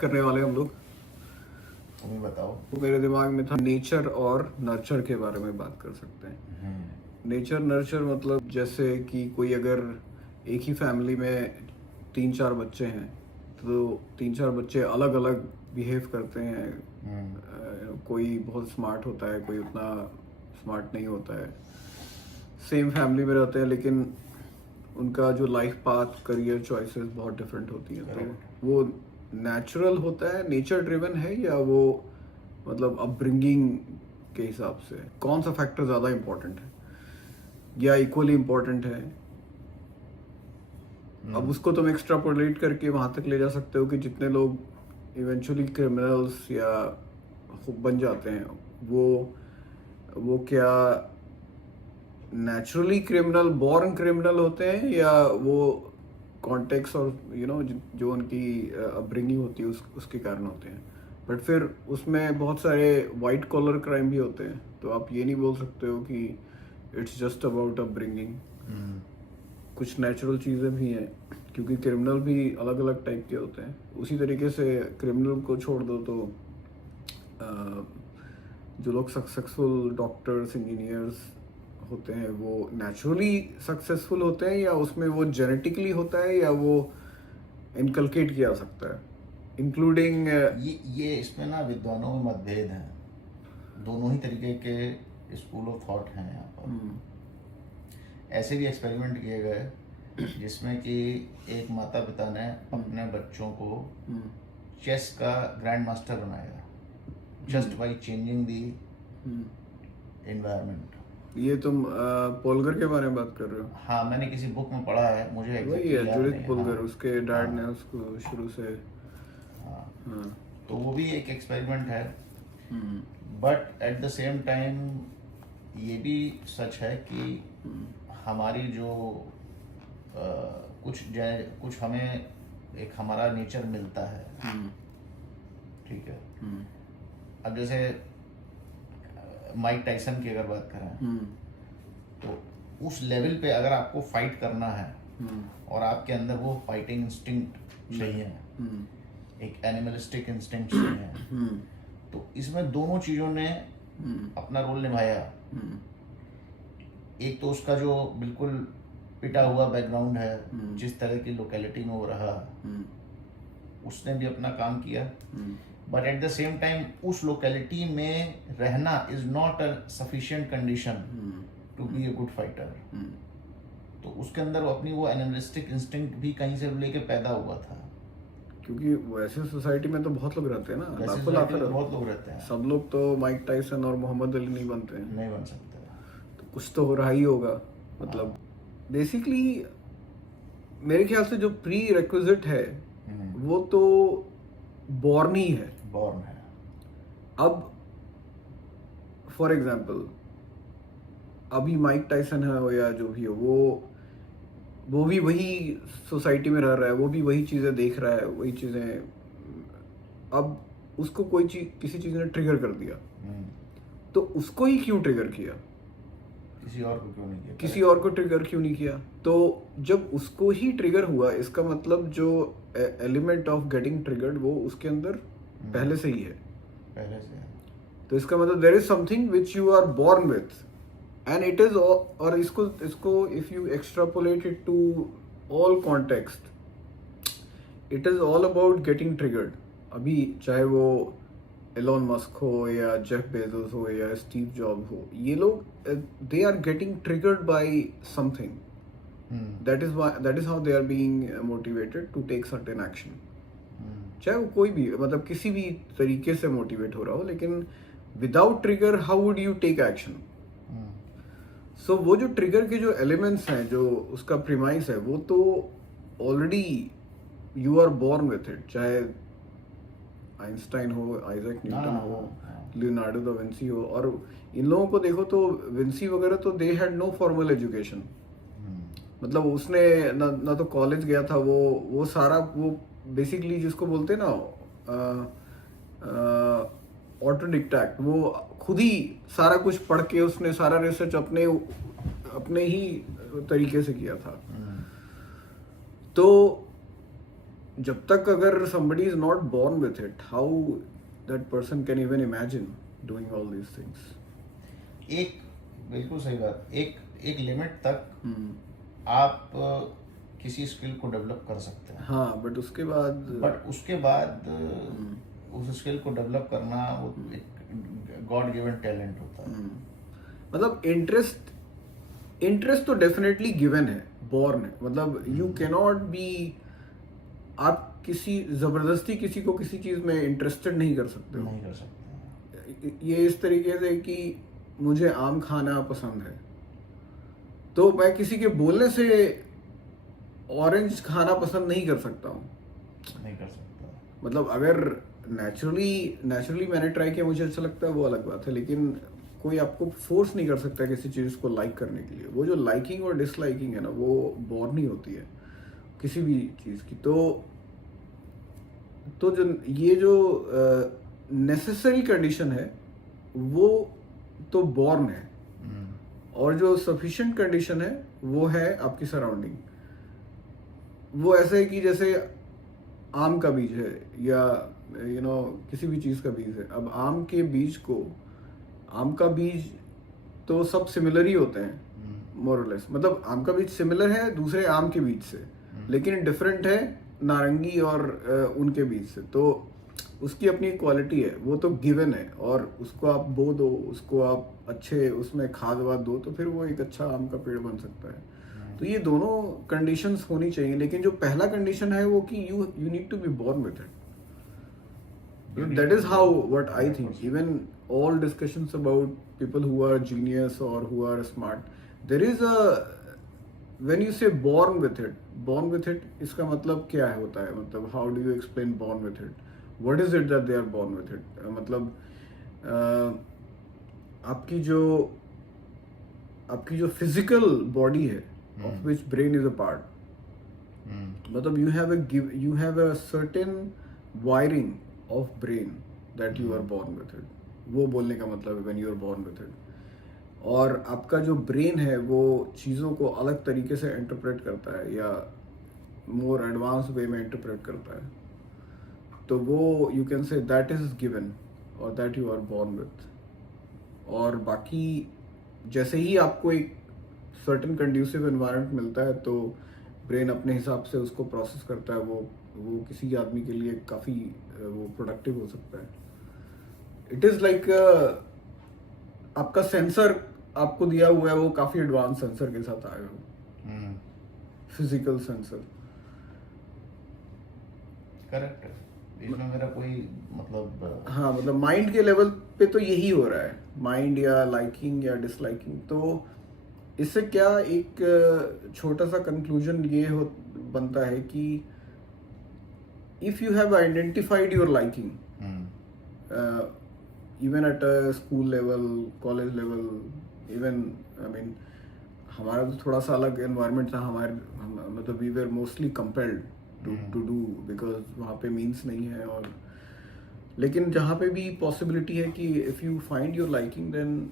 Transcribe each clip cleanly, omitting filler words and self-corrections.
करने वाले हम लोग। तुम्हें बताओ। तो मेरे दिमाग में था नेचर और नर्चर के बारे में बात कर सकते हैं। नेचर नर्चर मतलब जैसे कि कोई अगर एक ही फैमिली में 3-4 बच्चे हैं तो 3-4 बच्चे अलग अलग बिहेव करते हैं। कोई बहुत स्मार्ट होता है, कोई उतना स्मार्ट नहीं होता है। सेम फैमिली में रहते हैं लेकिन उनका जो लाइफ पाथ, करियर चॉइसेस बहुत डिफरेंट होती हैं। तो वो नेचुरल होता है, नेचर ड्रिवन है, या वो मतलब अपब्रिंगिंग के हिसाब से कौन सा फैक्टर ज़्यादा इम्पोर्टेंट है या इक्वली इम्पोर्टेंट है? अब उसको तुम एक्स्ट्रापोलेट करके वहाँ तक ले जा सकते हो कि जितने लोग इवेंचुअली क्रिमिनल्स या बन जाते हैं वो क्या नेचुरली क्रिमिनल, बॉर्न क्रिमिनल होते हैं, या वो कॉन्टेक्स्ट और जो उनकी अपब्रिंगिंग होती है उसके कारण होते हैं। बट फिर उसमें बहुत सारे वाइट कॉलर क्राइम भी होते हैं, तो आप ये नहीं बोल सकते हो कि इट्स जस्ट अबाउट अपब्रिंगिंग। कुछ नेचुरल चीज़ें भी हैं क्योंकि क्रिमिनल भी अलग अलग टाइप के होते हैं। उसी तरीके से क्रिमिनल को छोड़ दो तो जो लोग सक्सेसफुल डॉक्टर्स, इंजीनियर्स होते हैं वो नेचुरली सक्सेसफुल होते हैं, या उसमें वो जेनेटिकली होता है, या वो इनकलकेट किया जा सकता है, इंक्लूडिंग ये इसमें ना विद्वानों में मतभेद हैं। दोनों ही तरीके के स्कूल ऑफ थॉट हैं यहाँ पर। ऐसे भी एक्सपेरिमेंट किए गए जिसमें कि एक माता पिता ने अपने बच्चों को चेस का ग्रैंड मास्टर बनाया just by changing the environment. ये तुम पोलगर के बारे में बात कर रहे हो? हाँ, मैंने किसी बुक में पढ़ा है, मुझे वही है जुडिथ पोलगर। हाँ, उसके डैड ने उसको शुरू से हाँ। तो वो भी एक एक्सपेरिमेंट है। But at the same time ये भी सच है कि हमारी जो कुछ हमें एक हमारा नेचर मिलता है, ठीक है। अब जैसे माइक टाइसन की अगर बात करें तो उस लेवल पे अगर आपको फाइट करना है और आपके अंदर वो फाइटिंग इंस्टिंक्ट चाहिए, एक एनिमलिस्टिक इंस्टिंक्ट चाहिए, तो इसमें दोनों चीज़ों ने अपना रोल निभाया। एक तो उसका जो बिल्कुल पिटा हुआ बैकग्राउंड है, जिस तरह की लोकेलिटी में वो रहा, उसने भी अपना काम किया। But at the same time उस लोकेलिटी में रहना is not a sufficient condition to be a good fighter. तो उसके अंदर अपनी वो एनिमलिस्टिक इंस्टिंक्ट भी कहीं से लेके पैदा हुआ था। क्योंकि वैसे सोसाइटी में तो बहुत लोग रहते हैं ना, लाखों बहुत लोग रहते हैं। सब लोग तो माइक टाइसन और मोहम्मद अली नहीं बनते हैं, नहीं बन सकते। तो कुछ तो हो रहा ही होगा। मतलब बेसिकली मेरे ख्याल से जो प्री रिक्विजिट है वो तो बॉर्न ही है। बॉर्न है। अब फॉर एग्जाम्पल अभी माइक टाइसन है या जो भी हो, वो भी वही सोसाइटी में रह रहा है, वो भी वही चीज़ें देख रहा है, वही चीज़ें। अब उसको कोई चीज़, किसी चीज़ ने ट्रिगर कर दिया, तो उसको ही क्यों ट्रिगर किया? किसी और को क्यों नहीं किया? किसी और को ट्रिगर क्यों नहीं किया? तो जब उसको ही ट्रिगर हुआ, इसका मतलब जो एलिमेंट ऑफ गेटिंग ट्रिगर्ड वो उसके अंदर पहले से ही है। पहले से है। तो इसका मतलब there is something which you are born with, and it is, और इसको if you extrapolate it to all context, it is all about getting triggered. अभी चाहे वो एलोन मस्क हो या जेफ बेजोस हो या स्टीव जॉब हो, ये लोग they are getting triggered by something. That is how they are being motivated to take certain action. चाहे वो कोई भी, मतलब किसी भी तरीके से मोटिवेट हो रहा हो, लेकिन without trigger how would you take action? So वो जो ट्रिगर के जो एलिमेंट्स हैं, जो उसका प्रीमाइस है, वो तो already you are born with it. चाहे आइंस्टाइन हो, आइजैक न्यूटन हो, लियोनार्डो दा विंसी हो, और इन लोगों को देखो तो विंसी वगैरह तो they had no formal education. मतलब उसने ना तो कॉलेज गया था, वो सारा वो बेसिकली जिसको बोलते हैं ना ऑटोडिक्टैक्ट, वो खुद ही सारा कुछ पढ़ के उसने सारा रिसर्च अपने ही तरीके से किया था। तो जब तक अगर somebody is not born with it, how that person can even imagine doing all these things? एक बिल्कुल सही बात, एक एक लिमिट तक हम्म, आप किसी स्किल को डेवलप कर सकते हैं, हाँ, बट उसके बाद बट उसके बाद उस स्किल को डेवलप करना वो एक गॉड गिवन टैलेंट होता है। मतलब इंटरेस्ट तो डेफिनेटली गिवन है, बॉर्न है। मतलब यू कैनॉट बी, आप किसी जबरदस्ती किसी को किसी चीज में इंटरेस्टेड नहीं कर सकते हो। नहीं कर सकते। ये इस तरीके से कि मुझे आम खाना पसंद है, तो मैं किसी के बोलने से ऑरेंज खाना पसंद नहीं कर सकता हूँ। नहीं कर सकता। मतलब अगर नेचुरली मैंने ट्राई किया, मुझे अच्छा लगता है, वो अलग बात है, लेकिन कोई आपको फोर्स नहीं कर सकता किसी चीज़ को लाइक करने के लिए। वो जो लाइकिंग और डिसलाइकिंग है ना, वो बॉर्न ही होती है किसी भी चीज़ की। तो जो ये जो नेसेसरी कंडीशन है वो तो बॉर्न है, और जो सफिशिएंट कंडीशन है वो है आपकी सराउंडिंग। वो ऐसे है कि जैसे आम का बीज है या किसी भी चीज़ का बीज है। अब आम का बीज तो सब सिमिलर ही होते हैं मोर और लेस। मतलब आम का बीज सिमिलर है दूसरे आम के बीज से, लेकिन डिफरेंट है नारंगी और उनके बीज से। तो उसकी अपनी क्वालिटी है, वो तो गिवन है, और उसको आप बो दो, उसको आप अच्छे उसमें खाद वाद दो, तो फिर वो एक अच्छा आम का पेड़ बन सकता है। तो ये दोनों कंडीशंस होनी चाहिए, लेकिन जो पहला कंडीशन है वो कि you need to be born with it. That is how what I think. Even all discussions about people who are genius or who are smart, there is a, when you say born with it, इसका मतलब क्या है होता है? मतलब how do you explain born with it? What is it that they are born with it? मतलब आपकी जो physical body है, of which brain is a part, मतलब you have a certain wiring of brain that you are born with it. वो बोलने का मतलब है when you are born with it. और आपका जो ब्रेन है वो चीज़ों को अलग तरीके से इंटरप्रेट करता है या मोर एडवांस वे में इंटरप्रेट करता है। तो वो you can say that is given और that you are born with. और बाकी जैसे ही आपको एक सर्टेन कंड्यूसिव एनवायरनमेंट मिलता है तो ब्रेन अपने हिसाब से उसको प्रोसेस करता है। वो किसी आदमी के लिए काफ़ी वो प्रोडक्टिव हो सकता है। इट इज़ लाइक आपका सेंसर आपको दिया हुआ है, वो काफ़ी एडवांस सेंसर के साथ आया हो, फिजिकल सेंसर। करेक्ट है, इसमें मेरा कोई मतलब हाँ, मतलब माइंड के लेवल पे तो यही हो रहा है, माइंड या लाइकिंग या डिसलाइकिंग। तो इससे क्या एक छोटा सा कंक्लूजन ये बनता है कि if you have identified your liking even at a school level, college level, even I mean हमारा तो थोड़ा सा अलग एनवायरनमेंट था। मतलब we were mostly compelled to do, because वहाँ पे मीन्स नहीं है। और लेकिन जहाँ पे भी पॉसिबिलिटी है कि if you find your liking then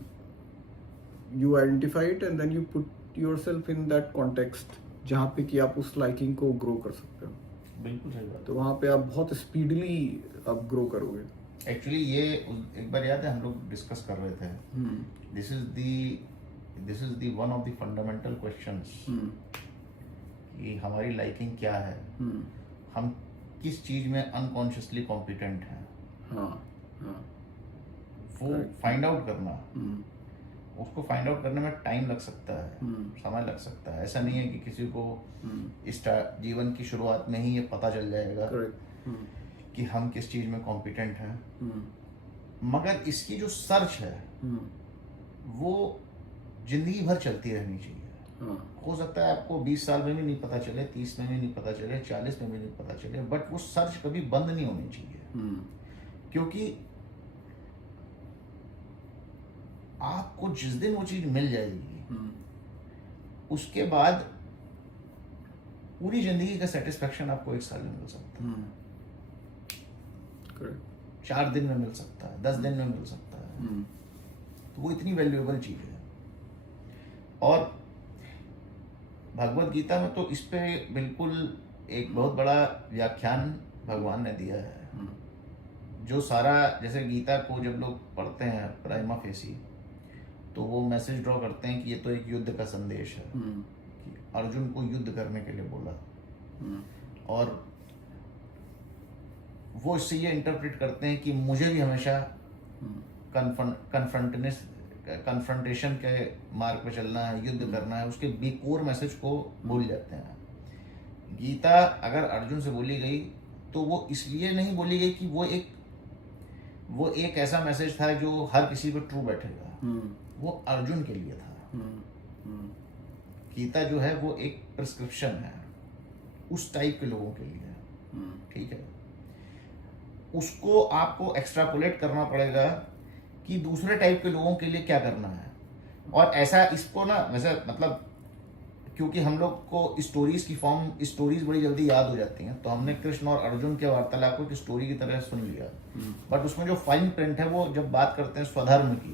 you identify it and then you put yourself in that context जहाँ पे कि आप उस लाइकिंग को ग्रो कर सकते हो। बिल्कुल सही बात। तो वहाँ पे आप बहुत स्पीडली आप ग्रो करोगे। एक्चुअली ये एक बार याद है हम लोग डिस्कस कर रहे थे, this is the one of the fundamental questions कि हमारी लाइकिंग क्या है, हम किस चीज में अनकॉन्शियसली कॉम्पिटेंट हैं। हाँ, वो फाइंड आउट करना, उसको फाइंड आउट करने में टाइम लग सकता है, समय लग सकता है। ऐसा नहीं है कि किसी को इस जीवन की शुरुआत में ही ये पता चल जाएगा कि हम किस चीज में कॉम्पिटेंट हैं। मगर इसकी जो सर्च है वो जिंदगी भर चलती रहनी चाहिए। हो सकता है आपको 20 साल में भी नहीं पता चले, 30 में भी नहीं पता चले, 40 में भी नहीं पता चले, बट वो सर्च कभी बंद नहीं होनी चाहिए। क्योंकि आपको जिस दिन वो चीज मिल जाएगी उसके बाद पूरी जिंदगी का सेटिस्फेक्शन आपको 1 साल में मिल सकता है, 4 दिन में मिल सकता है, 10 दिन में मिल सकता है। तो वो इतनी वैल्यूएबल चीज है। और भगवत गीता में तो इस पे बिल्कुल एक बहुत बड़ा व्याख्यान भगवान ने दिया है, जो सारा, जैसे गीता को जब लोग पढ़ते हैं प्राइमा फेसी, तो वो मैसेज ड्रॉ करते हैं कि ये तो एक युद्ध का संदेश है, कि अर्जुन को युद्ध करने के लिए बोला, और वो इससे ये इंटरप्रेट करते हैं कि मुझे भी हमेशा कन्फ्रंटेशन के मार्ग पे चलना है, युद्ध करना है, उसके बी कोर मैसेज को भूल जाते हैं। गीता अगर अर्जुन से बोली गई तो वो इसलिए नहीं बोली गई कि वो एक ऐसा मैसेज था जो हर किसी पे ट्रू बैठेगा, वो अर्जुन के लिए था। गीता जो है वो एक प्रिस्क्रिप्शन है उस टाइप के लोगों के लिए, ठीक है। उसको आपको एक्स्ट्रापोलेट करना पड़ेगा कि दूसरे टाइप के लोगों के लिए क्या करना है। और ऐसा इसको ना, वैसे मतलब क्योंकि हम लोग को स्टोरीज बड़ी जल्दी याद हो जाती हैं, तो हमने कृष्ण और अर्जुन के वार्तालाप को एक स्टोरी की तरह सुन लिया, बट उसमें जो फाइन प्रिंट है, वो जब बात करते हैं स्वधर्म की,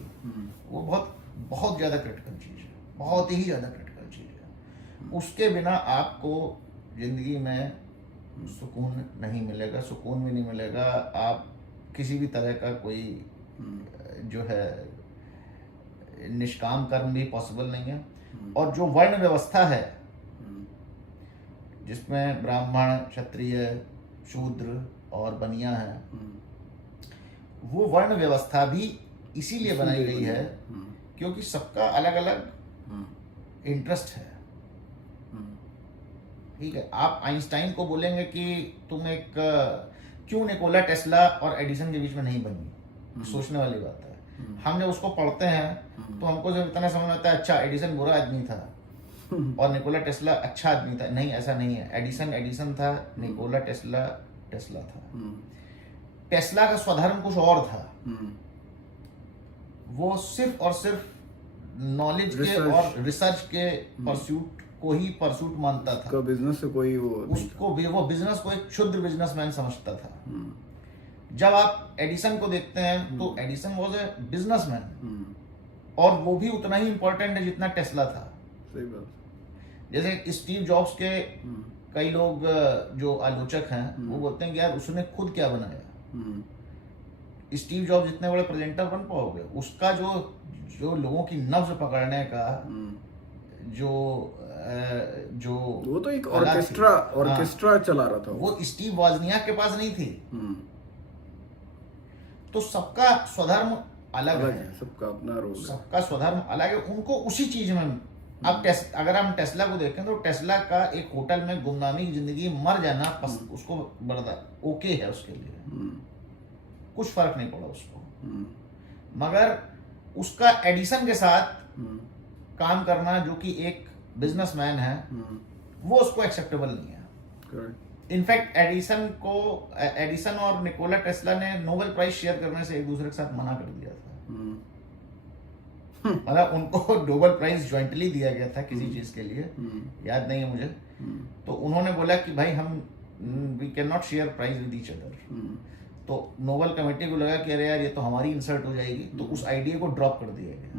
वो बहुत बहुत ज़्यादा क्रिटिकल चीज़ है, बहुत ही ज़्यादा क्रिटिकल चीज़ है। उसके बिना आपको ज़िंदगी में सुकून नहीं मिलेगा, सुकून भी नहीं मिलेगा, आप किसी भी तरह का कोई जो है निष्काम कर्म भी पॉसिबल नहीं है। और जो वर्ण व्यवस्था है, जिसमें ब्राह्मण, क्षत्रिय, शूद्र और बनिया है, वो वर्ण व्यवस्था भी इसीलिए बनाई गई है क्योंकि सबका अलग अलग इंटरेस्ट है, ठीक है। आप आइंस्टाइन को बोलेंगे कि तुम एक क्यों निकोला टेस्ला और एडिसन के बीच में नहीं बनी, सोचने वाली बात है। हम जब उसको पढ़ते हैं तो हमको जब इतना समझ में आता है, अच्छा एडिसन बुरा आदमी था और निकोला टेस्ला अच्छा आदमी था। नहीं, ऐसा नहीं है। एडिसन था, निकोला टेस्ला था। टेस्ला का स्वधर्म कुछ और था, वो सिर्फ और सिर्फ नॉलेज के और रिसर्च के परस्यूट को ही परस्यूट मानता था। बिजनेस से कोई वो बिजनेस को एक क्षुद्र बिजनेसमैन समझता था। जब आप एडिसन को देखते हैं तो एडिसन वाज ए बिजनेसमैन, और वो भी उतना ही इंपॉर्टेंट है जितना टेस्ला था। सही बात। जैसे स्टीव जॉब्स के कई लोग जो आलोचक हैं वो बोलते हैं कि यार उसने खुद क्या बनाया। स्टीव जॉब्स जितने बड़े प्रेजेंटर बन पाओगे, उसका जो लोगों की नब्ज पकड़ने का जो वो तो एक ऑर्केस्ट्रा चला रहा था, वो स्टीव वॉजनियाक के पास नहीं थी। तो सबका स्वधर्म अलग है, सबका अपना रोल है, सबका स्वधर्म अलग है। उनको उसी चीज में, अब अगर हम टेस्ला को देखें तो टेस्ला का एक होटल में गुमनामी की जिंदगी मर जाना उसको बड़ा ओके है, उसके लिए कुछ फर्क नहीं पड़ा उसको। मगर उसका एडिसन के साथ काम करना, जो कि एक बिजनेसमैन है, वो उसको एक्सेप्टेबल नहीं है। इनफैक्ट एडिसन और निकोला टेस्ला ने नोबेल प्राइज शेयर करने से एक दूसरे के साथ मना कर दिया था। मतलब उनको नोबेल प्राइज ज्वाइंटली दिया गया था किसी चीज के लिए, याद नहीं है मुझे। तो उन्होंने बोला कि भाई हम we can not share prize with each other. तो नोबेल कमेटी को लगा कि अरे यार ये तो हमारी इंसल्ट हो जाएगी, तो उस आइडिया को ड्रॉप कर दिया गया।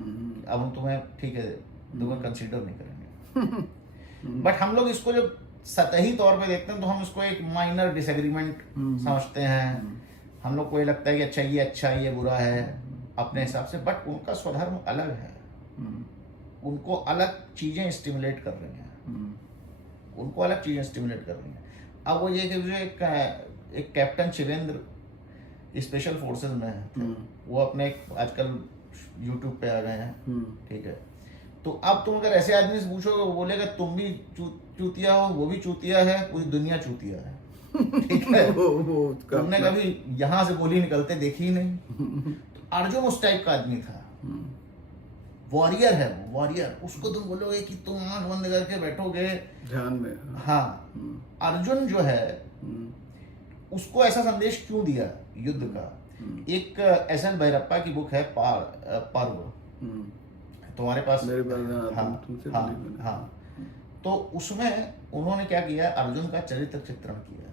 अब हम तुम्हें ठीक है, तुम्हें कंसीडर नहीं करेंगे। बट हम लोग इसको जब सतही तौर पे देखते हैं तो हम इसको एक माइनर डिसएग्रीमेंट समझते हैं। हम लोग को ये लगता है कि अच्छा ये बुरा है अपने हिसाब से, बट उनका स्वधर्म अलग है। उनको अलग चीजें स्टिमुलेट कर रही हैं, उनको अलग चीजें स्टिमुलेट कर रही हैं। अब वो ये कि जो एक कैप्टन शिवेंद्र स्पेशल फोर्सेस में है, वो अपने आजकल यूट्यूब पे आ गए हैं, ठीक है। तो अब तुम अगर ऐसे आदमी से पूछोगे, वो बोलेगा तुम भी चूतिया हो, वो भी चूतिया है, पूरी दुनिया चूतिया है, ठीक है। तुमने कभी यहाँ से गोली निकलते देखी ही नहीं। तो अर्जुन उस टाइप का आदमी था, वॉरियर है वो, वॉरियर। उसको तुम बोलोगे कि तुम आंख बंद करके बैठोगे ध्यान में। हाँ, अर्जुन जो है उसको ऐसा संदेश क्यों दिया युद्ध का। एक एस.एल. भैरप्पा की बुक है पर्व, तुम्हारे पास? मेरे पास। हाँ। तो उसमें उन्होंने क्या किया, अर्जुन का चरित्र चित्रण किया।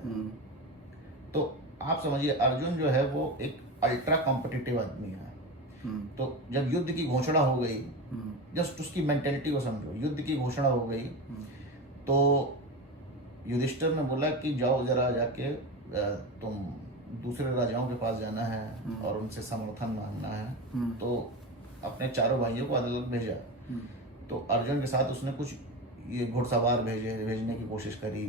तो आप समझिए, अर्जुन जो है वो एक अल्ट्रा कॉम्पिटिटिव आदमी है। तो जब युद्ध की घोषणा हो गई, जस्ट उसकी मेंटेलिटी को समझो, युद्ध की घोषणा हो गई तो युधिष्ठिर ने बोला कि जाओ जरा जाके तुम दूसरे राजाओं के पास जाना है और उनसे समर्थन मांगना है। तो अपने चारों भाइयों को अलग भेजा। तो अर्जुन के साथ उसने कुछ ये घुड़सवार भेजने की कोशिश करी,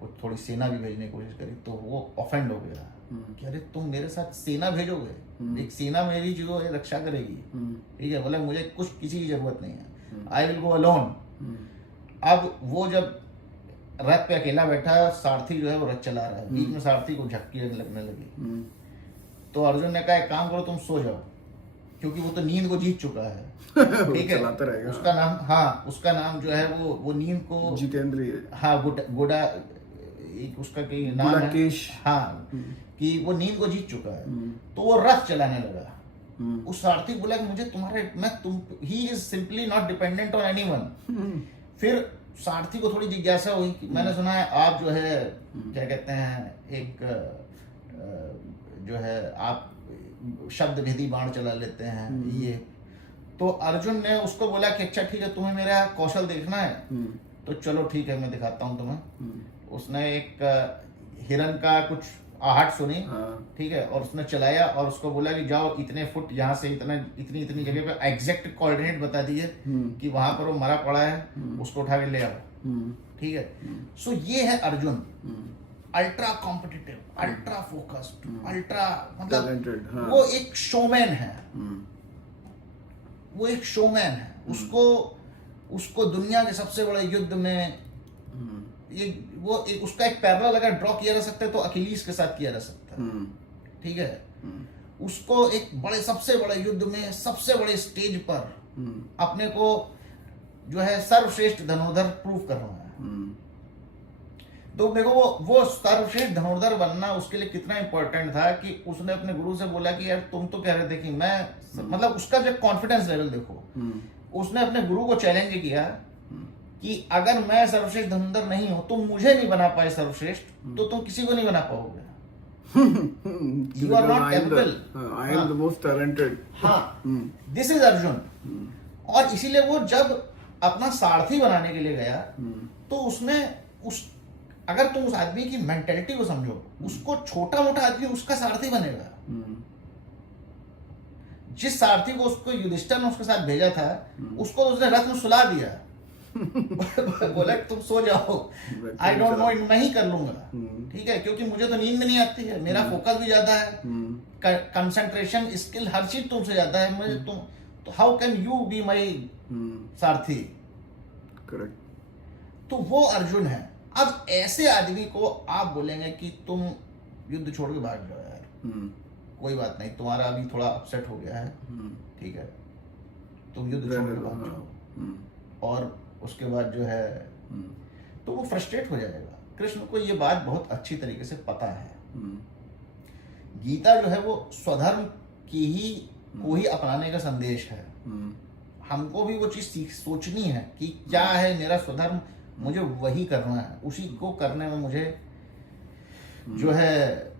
कुछ थोड़ी सेना भी भेजने की कोशिश करी। तो वो ऑफेंड हो गया कि अरे तुम मेरे साथ सेना भेजोगे, एक सेना मेरी जो है रक्षा करेगी, ठीक है। बोले मुझे कुछ किसी की जरूरत नहीं है, आई विल गो अलोन। अब वो जब रथ पे अकेला बैठा है, सारथी जो है वो रथ चला रहा है, बीच में सारथी को झपकी लगने लगी। तो अर्जुन ने कहा एक काम करो, तुम सो जाओ, क्योंकि वो तो नींद को जीत चुका है, ठीक है। उसका नाम, हाँ, उसका नाम जो है वो नींद को जितेंद्र, हाँ, गुड़ा एक उसका कोई नाम है, हाँ, कि वो नींद को जीत चुका है। तो वो रथ चलाने लगा। उस सारथी बोला कि मुझे he is simply not dependent on anyone. फिर सारथी को थोड़ी जिज्ञासा हुई कि मैंने सुना है आप जो है क्या कहते हैं, एक जो है आप शब्द भेदी बाण चला लेते हैं ये। तो अर्जुन ने उसको बोला कि अच्छा ठीक है, तुम्हें मेरा कौशल देखना है, तो चलो ठीक है, मैं दिखाता हूँ तुम्हें। उसने एक हिरन का कुछ आहट सुनी, ठीक है, और उसने चलाया और उसको बोला कि जाओ इतने फुट यहाँ से इतनी जगह पे एग्जैक्ट कोऑर्डिनेट बता दिए कि वहां पर वो मरा पड़ा है, उसको उठा के ले आओ, ठीक है। सो ये है Arjun, ultra competitive, ultra focused, ultra मतलब वो एक शोमैन है, वो एक शोमैन है। उसको दुनिया के सबसे बड़े युद्ध में उसका एक पैरेलल अगर ड्रॉ किया जा सकता है तो अखिलीस के साथ किया जा सकता है, ठीक है। उसको एक सबसे बड़े युद्ध में सबसे बड़े स्टेज पर अपने को जो है सर्वश्रेष्ठ धनुर्धर प्रूव करना है। तो देखो वो सर्वश्रेष्ठ धनुर्धर बनना उसके लिए कितना इंपॉर्टेंट था कि उसने अपने गुरु से बोला कि यार तुम तो कह रहे थे कि मैं मतलब उसका जो कॉन्फिडेंस लेवल देखो, उसने अपने गुरु को चैलेंज किया कि अगर मैं सर्वश्रेष्ठ धनुर्धर नहीं हूं, तुम मुझे नहीं बना पाए सर्वश्रेष्ठ, तो तुम किसी को नहीं बना पाओगे। You are not capable. I am the most talented. हाँ, this is अर्जुन। और इसीलिए वो जब अपना सारथी बनाने के लिए गया तो उसने अगर तुम उस आदमी की मेंटेलिटी को समझो, उसको छोटा मोटा आदमी उसका सारथी बनेगा। जिस सारथी को उसको युधिष्ठिर ने उसके साथ भेजा था, उसको उसने रथ में सुला दिया। बोला तुम सो जाओ, आई डोंट नो, मैं ही कर लूंगा, ठीक है, क्योंकि मुझे तो नींद में नहीं आती है, मेरा फोकस भी ज्यादा है, कंसंट्रेशन स्किल हर चीज तुमसे ज्यादा है, मुझे तुम तो how can you be my Sarathi, correct. तो वो अर्जुन है। अब ऐसे आदमी को आप बोलेंगे कि तुम युद्ध छोड़ के भाग जाओ यार, कोई बात नहीं, तुम्हारा अभी थोड़ा अपसेट हो गया है, ठीक है, तुम युद्ध छोड़ के भाग जाओ, और उसके बाद जो है तो वो फ्रस्ट्रेट हो जाएगा। कृष्ण को ये बात बहुत अच्छी तरीके से पता है। गीता जो है वो स्वधर्म को ही अपनाने का संदेश है। हमको भी वो चीज सोचनी है कि क्या है मेरा स्वधर्म, मुझे वही करना है, उसी को करने में मुझे जो है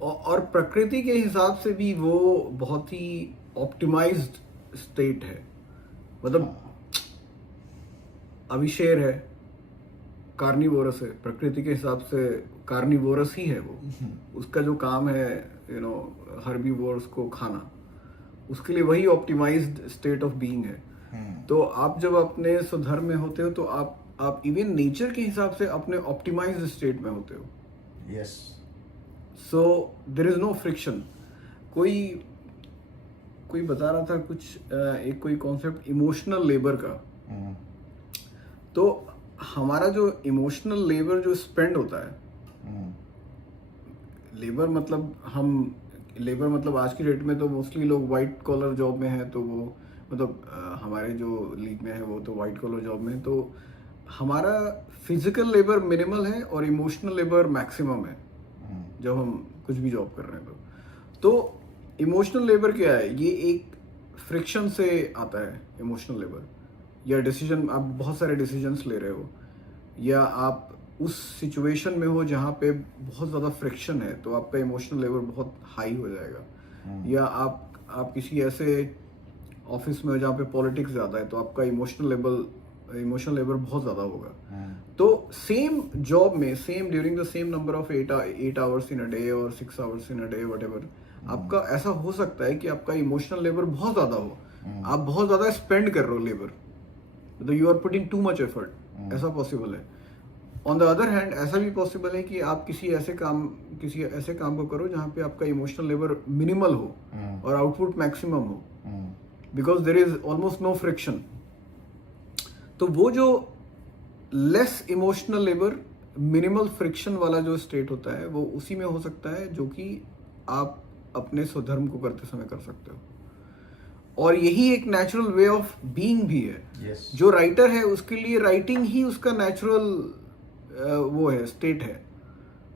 और प्रकृति के हिसाब से भी वो बहुत ही ऑप्टिमाइज्ड स्टेट है। मतलब अभी शेर है, कार्निवोरस है, प्रकृति के हिसाब से कार्निवोरस ही है वो। उसका जो काम है हर्बीवोर्स को खाना, उसके लिए वही ऑप्टिमाइज्ड स्टेट ऑफ बीइंग है। तो आप जब अपने स्वधर्म में होते हो तो आप इवन नेचर के हिसाब से अपने ऑप्टिमाइज्ड स्टेट में होते हो। Yes. So there is no friction. कोई बता रहा था कुछ एक कोई कॉन्सेप्ट इमोशनल लेबर का। तो हमारा जो इमोशनल लेबर जो स्पेंड होता है, लेबर मतलब आज की डेट में तो मोस्टली लोग वाइट कॉलर जॉब में है, तो वो मतलब हमारे जो लीग में है वो तो वाइट कॉलर जॉब में, तो हमारा फिजिकल लेबर मिनिमल है और इमोशनल लेबर मैक्सिमम है जब हम कुछ भी जॉब कर रहे हैं। तो इमोशनल लेबर क्या है? ये एक फ्रिक्शन से आता है इमोशनल लेबर, या डिसीजन, आप बहुत सारे डिसीजंस ले रहे हो, या आप उस सिचुएशन में हो जहाँ पे बहुत ज़्यादा फ्रिक्शन है, तो आपका इमोशनल लेवल बहुत हाई हो जाएगा। या आप किसी ऐसे ऑफिस में हो जहाँ पे पॉलिटिक्स ज़्यादा है, तो आपका इमोशनल लेवल इमोशनल लेबर बहुत ज़्यादा होगा। तो सेम जॉब में same during the same number of 8 hours in a day और 6 hours in a day whatever, आपका ऐसा हो सकता है कि आपका इमोशनल लेबर बहुत ज़्यादा हो, आप बहुत ज़्यादा स्पेंड कर रहे हो लेबर, मतलब you are putting too much effort, ऐसा पॉसिबल है। ऑन द अदर हैंड ऐसा भी पॉसिबल है कि आप किसी ऐसे काम को करो जहाँ पे आपका इमोशनल लेबर मिनिमल हो और आउटपुट मैक्सिमम हो, because there is almost no friction. तो वो जो less emotional labour minimal friction वाला जो स्टेट होता है वो उसी में हो सकता है जो कि आप अपने स्वधर्म को करते समय कर सकते हो, और यही एक नेचुरल वे ऑफ बीइंग भी है। yes. जो राइटर है उसके लिए राइटिंग ही उसका नेचुरल वो है, स्टेट है।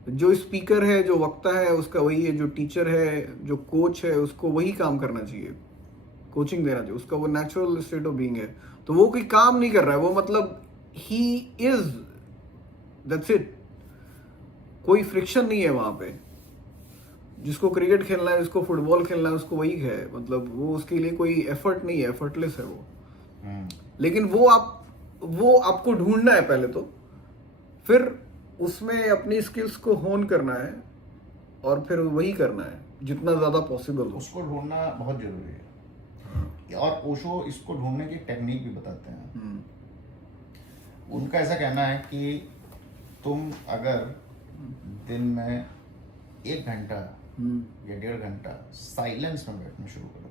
जो स्पीकर है, जो वक्ता है, उसका वही है। जो टीचर है, जो कोच है, उसको वही काम करना चाहिए, कोचिंग देना चाहिए, उसका वो नेचुरल स्टेट ऑफ बीइंग है। तो वो कोई काम नहीं कर रहा है, वो मतलब ही इज, दैट्स इट। कोई फ्रिक्शन नहीं है वहां पे। जिसको क्रिकेट खेलना है, जिसको फुटबॉल खेलना है, उसको वही है, मतलब वो उसके लिए कोई एफर्ट नहीं है, एफर्टलेस है वो। लेकिन वो आपको ढूंढना है पहले तो, फिर उसमें अपनी स्किल्स को होन करना है और फिर वही करना है जितना ज्यादा पॉसिबल हो। उसको ढूंढना बहुत जरूरी है। और ओशो इसको ढूंढने की टेक्निक भी बताते हैं। उनका ऐसा कहना है कि तुम अगर दिन में 1 घंटा या 1.5 घंटा साइलेंस में बैठना शुरू कर दो,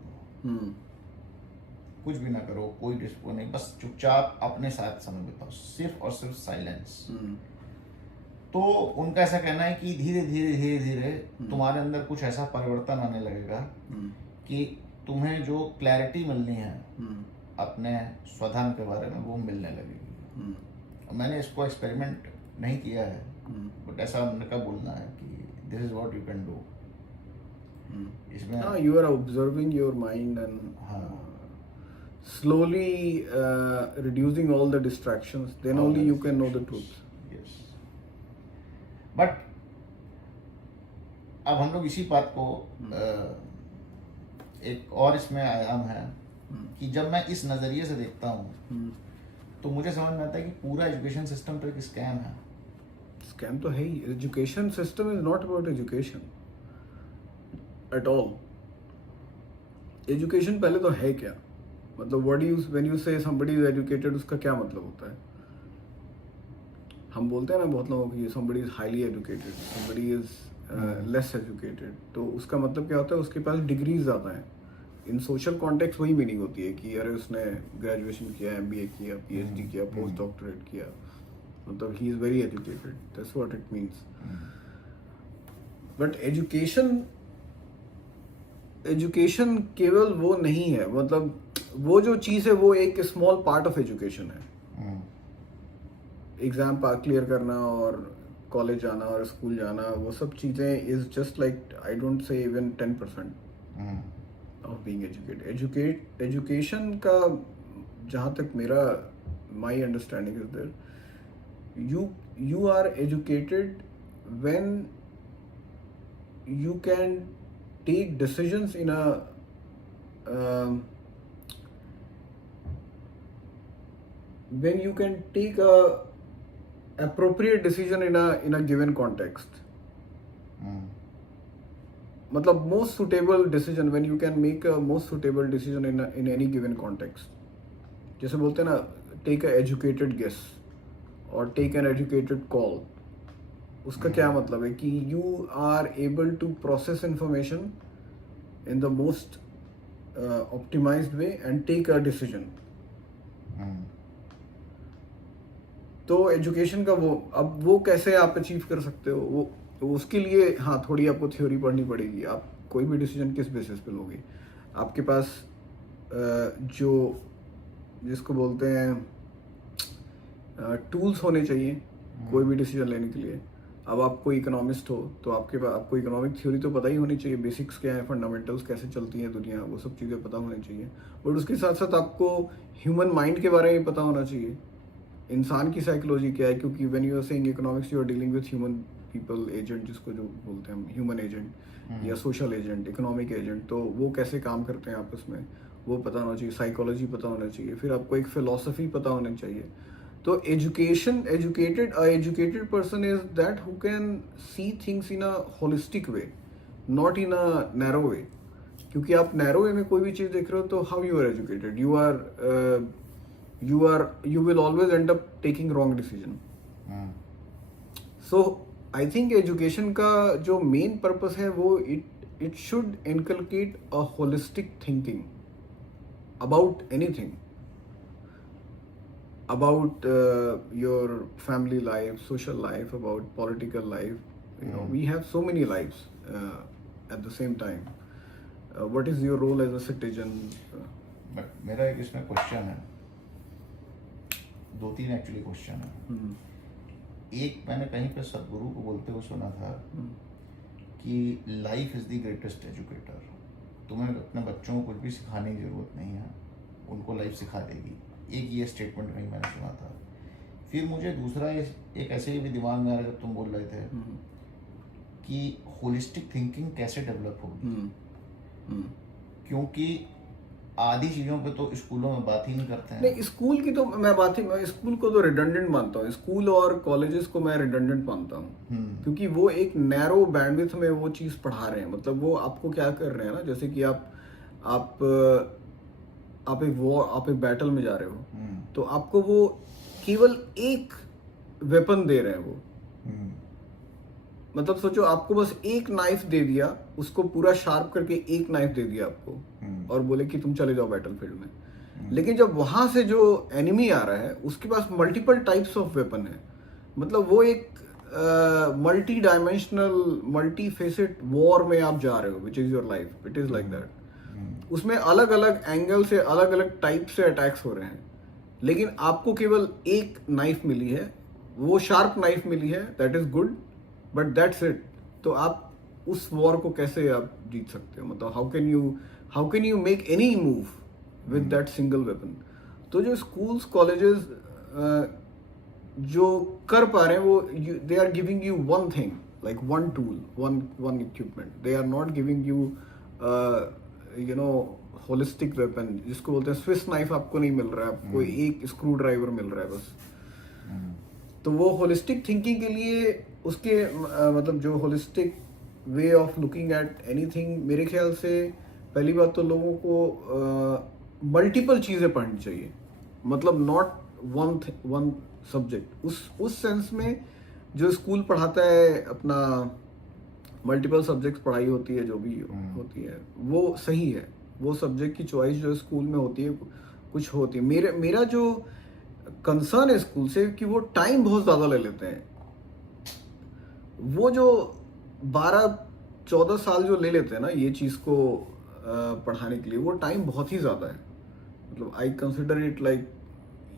कुछ भी ना करो, कोई डिस्टर्ब नहीं, बस चुपचाप अपने साथ समय बिताओ, सिर्फ और सिर्फ साइलेंस, तो उनका ऐसा कहना है कि धीरे धीरे तुम्हारे अंदर कुछ ऐसा परिवर्तन आने लगेगा कि तुम्हें जो क्लैरिटी मिलनी है अपने स्वधर्म के बारे में वो मिलने लगेगी। मैंने इसको एक्सपेरिमेंट नहीं किया है, बट ऐसा उनका बोलना है कि this is what you can do. इसमें you are observing your mind and slowly reducing all the distractions, then only you can know the truth. Yes. But अब हम लोग इसी बात को एक और इसमें आयाम है कि जब मैं इस नजरिए से देखता हूँ तो मुझे समझ में आता है कि पूरा एजुकेशन सिस्टम तो एक स्कैम है। स्कैम तो है ही। Education system is not about education at all. Education पहले तो है क्या, मतलब when you say somebody is educated, उसका क्या मतलब होता है? हम बोलते हैं ना बहुत लोगों को, somebody is highly educated, somebody is less educated, तो उसका मतलब क्या होता है? उसके पास डिग्रीज ज़्यादा हैं। इन सोशल कॉन्टेक्स्ट वही मीनिंग होती है कि अरे उसने ग्रेजुएशन किया, MBA किया, PhD किया, पोस्ट डॉक्टरेट किया, मतलब he is very educated, that's what it means. But education केवल वो नहीं है, मतलब वो जो चीज़ है वो एक स्मॉल पार्ट ऑफ एजुकेशन है। एग्जाम क्लियर करना और कॉलेज जाना और स्कूल जाना, वो सब चीज़ें is just like, I don't say even 10% of being educated. Education का जहाँ तक my understanding is there, you are educated when you can take decisions in when you can take a appropriate decision in a given context. मतलब most suitable decision, when you can make a most suitable decision in any given context. जैसे बोलते हैं ना, take a educated guess or take an educated call. उसका क्या मतलब है कि you are able to process information in the most optimised way and take a decision. तो एजुकेशन का वो कैसे आप अचीव कर सकते हो? वो उसके लिए हाँ थोड़ी आपको थ्योरी पढ़नी पड़ेगी। आप कोई भी डिसीजन किस बेसिस पे लोगे? आपके पास जो जिसको बोलते हैं टूल्स होने चाहिए कोई भी डिसीजन लेने के लिए। अब आप कोई इकोनॉमिस्ट हो तो आपको इकोनॉमिक थ्योरी तो पता ही होनी चाहिए, बेसिक्स क्या है, फंडामेंटल्स कैसे चलती हैं दुनिया, वो सब चीज़ें पता होनी चाहिए। बट उसके साथ साथ आपको ह्यूमन माइंड के बारे में पता होना चाहिए, इंसान की साइकोलॉजी क्या है, क्योंकि when you are saying economics you are dealing with human people, agent जिसको जो बोलते हैं हम ह्यूमन एजेंट या सोशल एजेंट, इकोनॉमिक एजेंट, तो वो कैसे काम करते हैं आपस में, वो पता होना चाहिए, साइकोलॉजी पता होना चाहिए, फिर आपको एक फिलोसफी पता होना चाहिए. तो educated person is that who can see things in a holistic way, not in a narrow way. क्योंकि आप नैरो वे में कोई भी चीज देख रहे हो तो how you are educated, you will always end up taking wrong decision. So I think education का जो main purpose है वो it should inculcate a holistic thinking about anything, about your family life, social life, about political life. We have so many lives at the same time. What is your role as a citizen? But मेरा एक इसमें question है, 2-3 actually question है. एक मैंने कहीं पे सदगुरु को बोलते हुए सुना था कि life is the greatest educator. तुम्हें अपने बच्चों को कुछ भी सिखाने की जरूरत नहीं है, उनको लाइफ सिखा देगी. एक ये स्टेटमेंट कहीं मैंने सुना था. फिर मुझे दूसरा एक ऐसे ही भी दिमाग में आ रहा जब तुम बोल रहे थे कि होलिस्टिक थिंकिंग कैसे डेवलप होगी, क्योंकि आधी चीजों पे तो स्कूलों में बात ही नहीं करते हैं. नहीं, स्कूल की तो मैं स्कूल को तो रिडंडेंट मानता हूँ. स्कूल और कॉलेजेस को मैं रिडंडेंट मानता हूँ, क्योंकि वो एक नैरो बैंडविड्थ में वो चीज पढ़ा रहे हैं. मतलब वो आपको क्या कर रहे हैं ना, जैसे कि आप एक बैटल में जा रहे हो, तो आपको वो केवल एक वेपन दे रहे हैं. वो मतलब सोचो, आपको बस एक नाइफ दे दिया, उसको पूरा शार्प करके एक नाइफ दे दिया आपको, और बोले कि तुम चले जाओ बैटलफील्ड में. लेकिन जब वहां से जो एनिमी आ रहा है उसके पास मल्टीपल टाइप्स ऑफ वेपन है. मतलब वो एक multi dimensional, multi facet war में आप जा रहे हो, which is your life. It is like that. उसमें अलग अलग एंगल से, अलग अलग टाइप से अटैक्स हो रहे हैं, लेकिन आपको केवल एक नाइफ मिली है, वो शार्प नाइफ मिली है. That is good, but that's it. तो आप उस वॉर को कैसे आप जीत सकते हो? मतलब how can you make any move with that single weapon? तो जो स्कूल्स, कॉलेजेस जो कर पा रहे हैं, वो they are giving you one thing, like one tool, one equipment. They are not giving you holistic weapon, जिसको बोलते हैं स्विस नाइफ. आपको नहीं मिल रहा है, आपको एक स्क्रू ड्राइवर मिल रहा है बस. तो वो होलिस्टिक थिंकिंग के लिए उसके मतलब जो holistic way of looking at anything, मेरे ख्याल से पहली बात तो लोगों को मल्टीपल चीज़ें पढ़नी चाहिए. मतलब नॉट वन सब्जेक्ट. उस सेंस में जो स्कूल पढ़ाता है अपना, मल्टीपल सब्जेक्ट्स पढ़ाई होती है, जो भी होती है वो सही है. वो सब्जेक्ट की चॉइस जो स्कूल में होती है कुछ होती है. मेरा जो कंसर्न है स्कूल से कि वो टाइम बहुत ज़्यादा ले लेते हैं. वो जो 12-14 साल जो ले लेते हैं ना ये चीज़ को पढ़ाने के लिए, वो टाइम बहुत ही ज़्यादा है. मतलब आई कंसिडर इट लाइक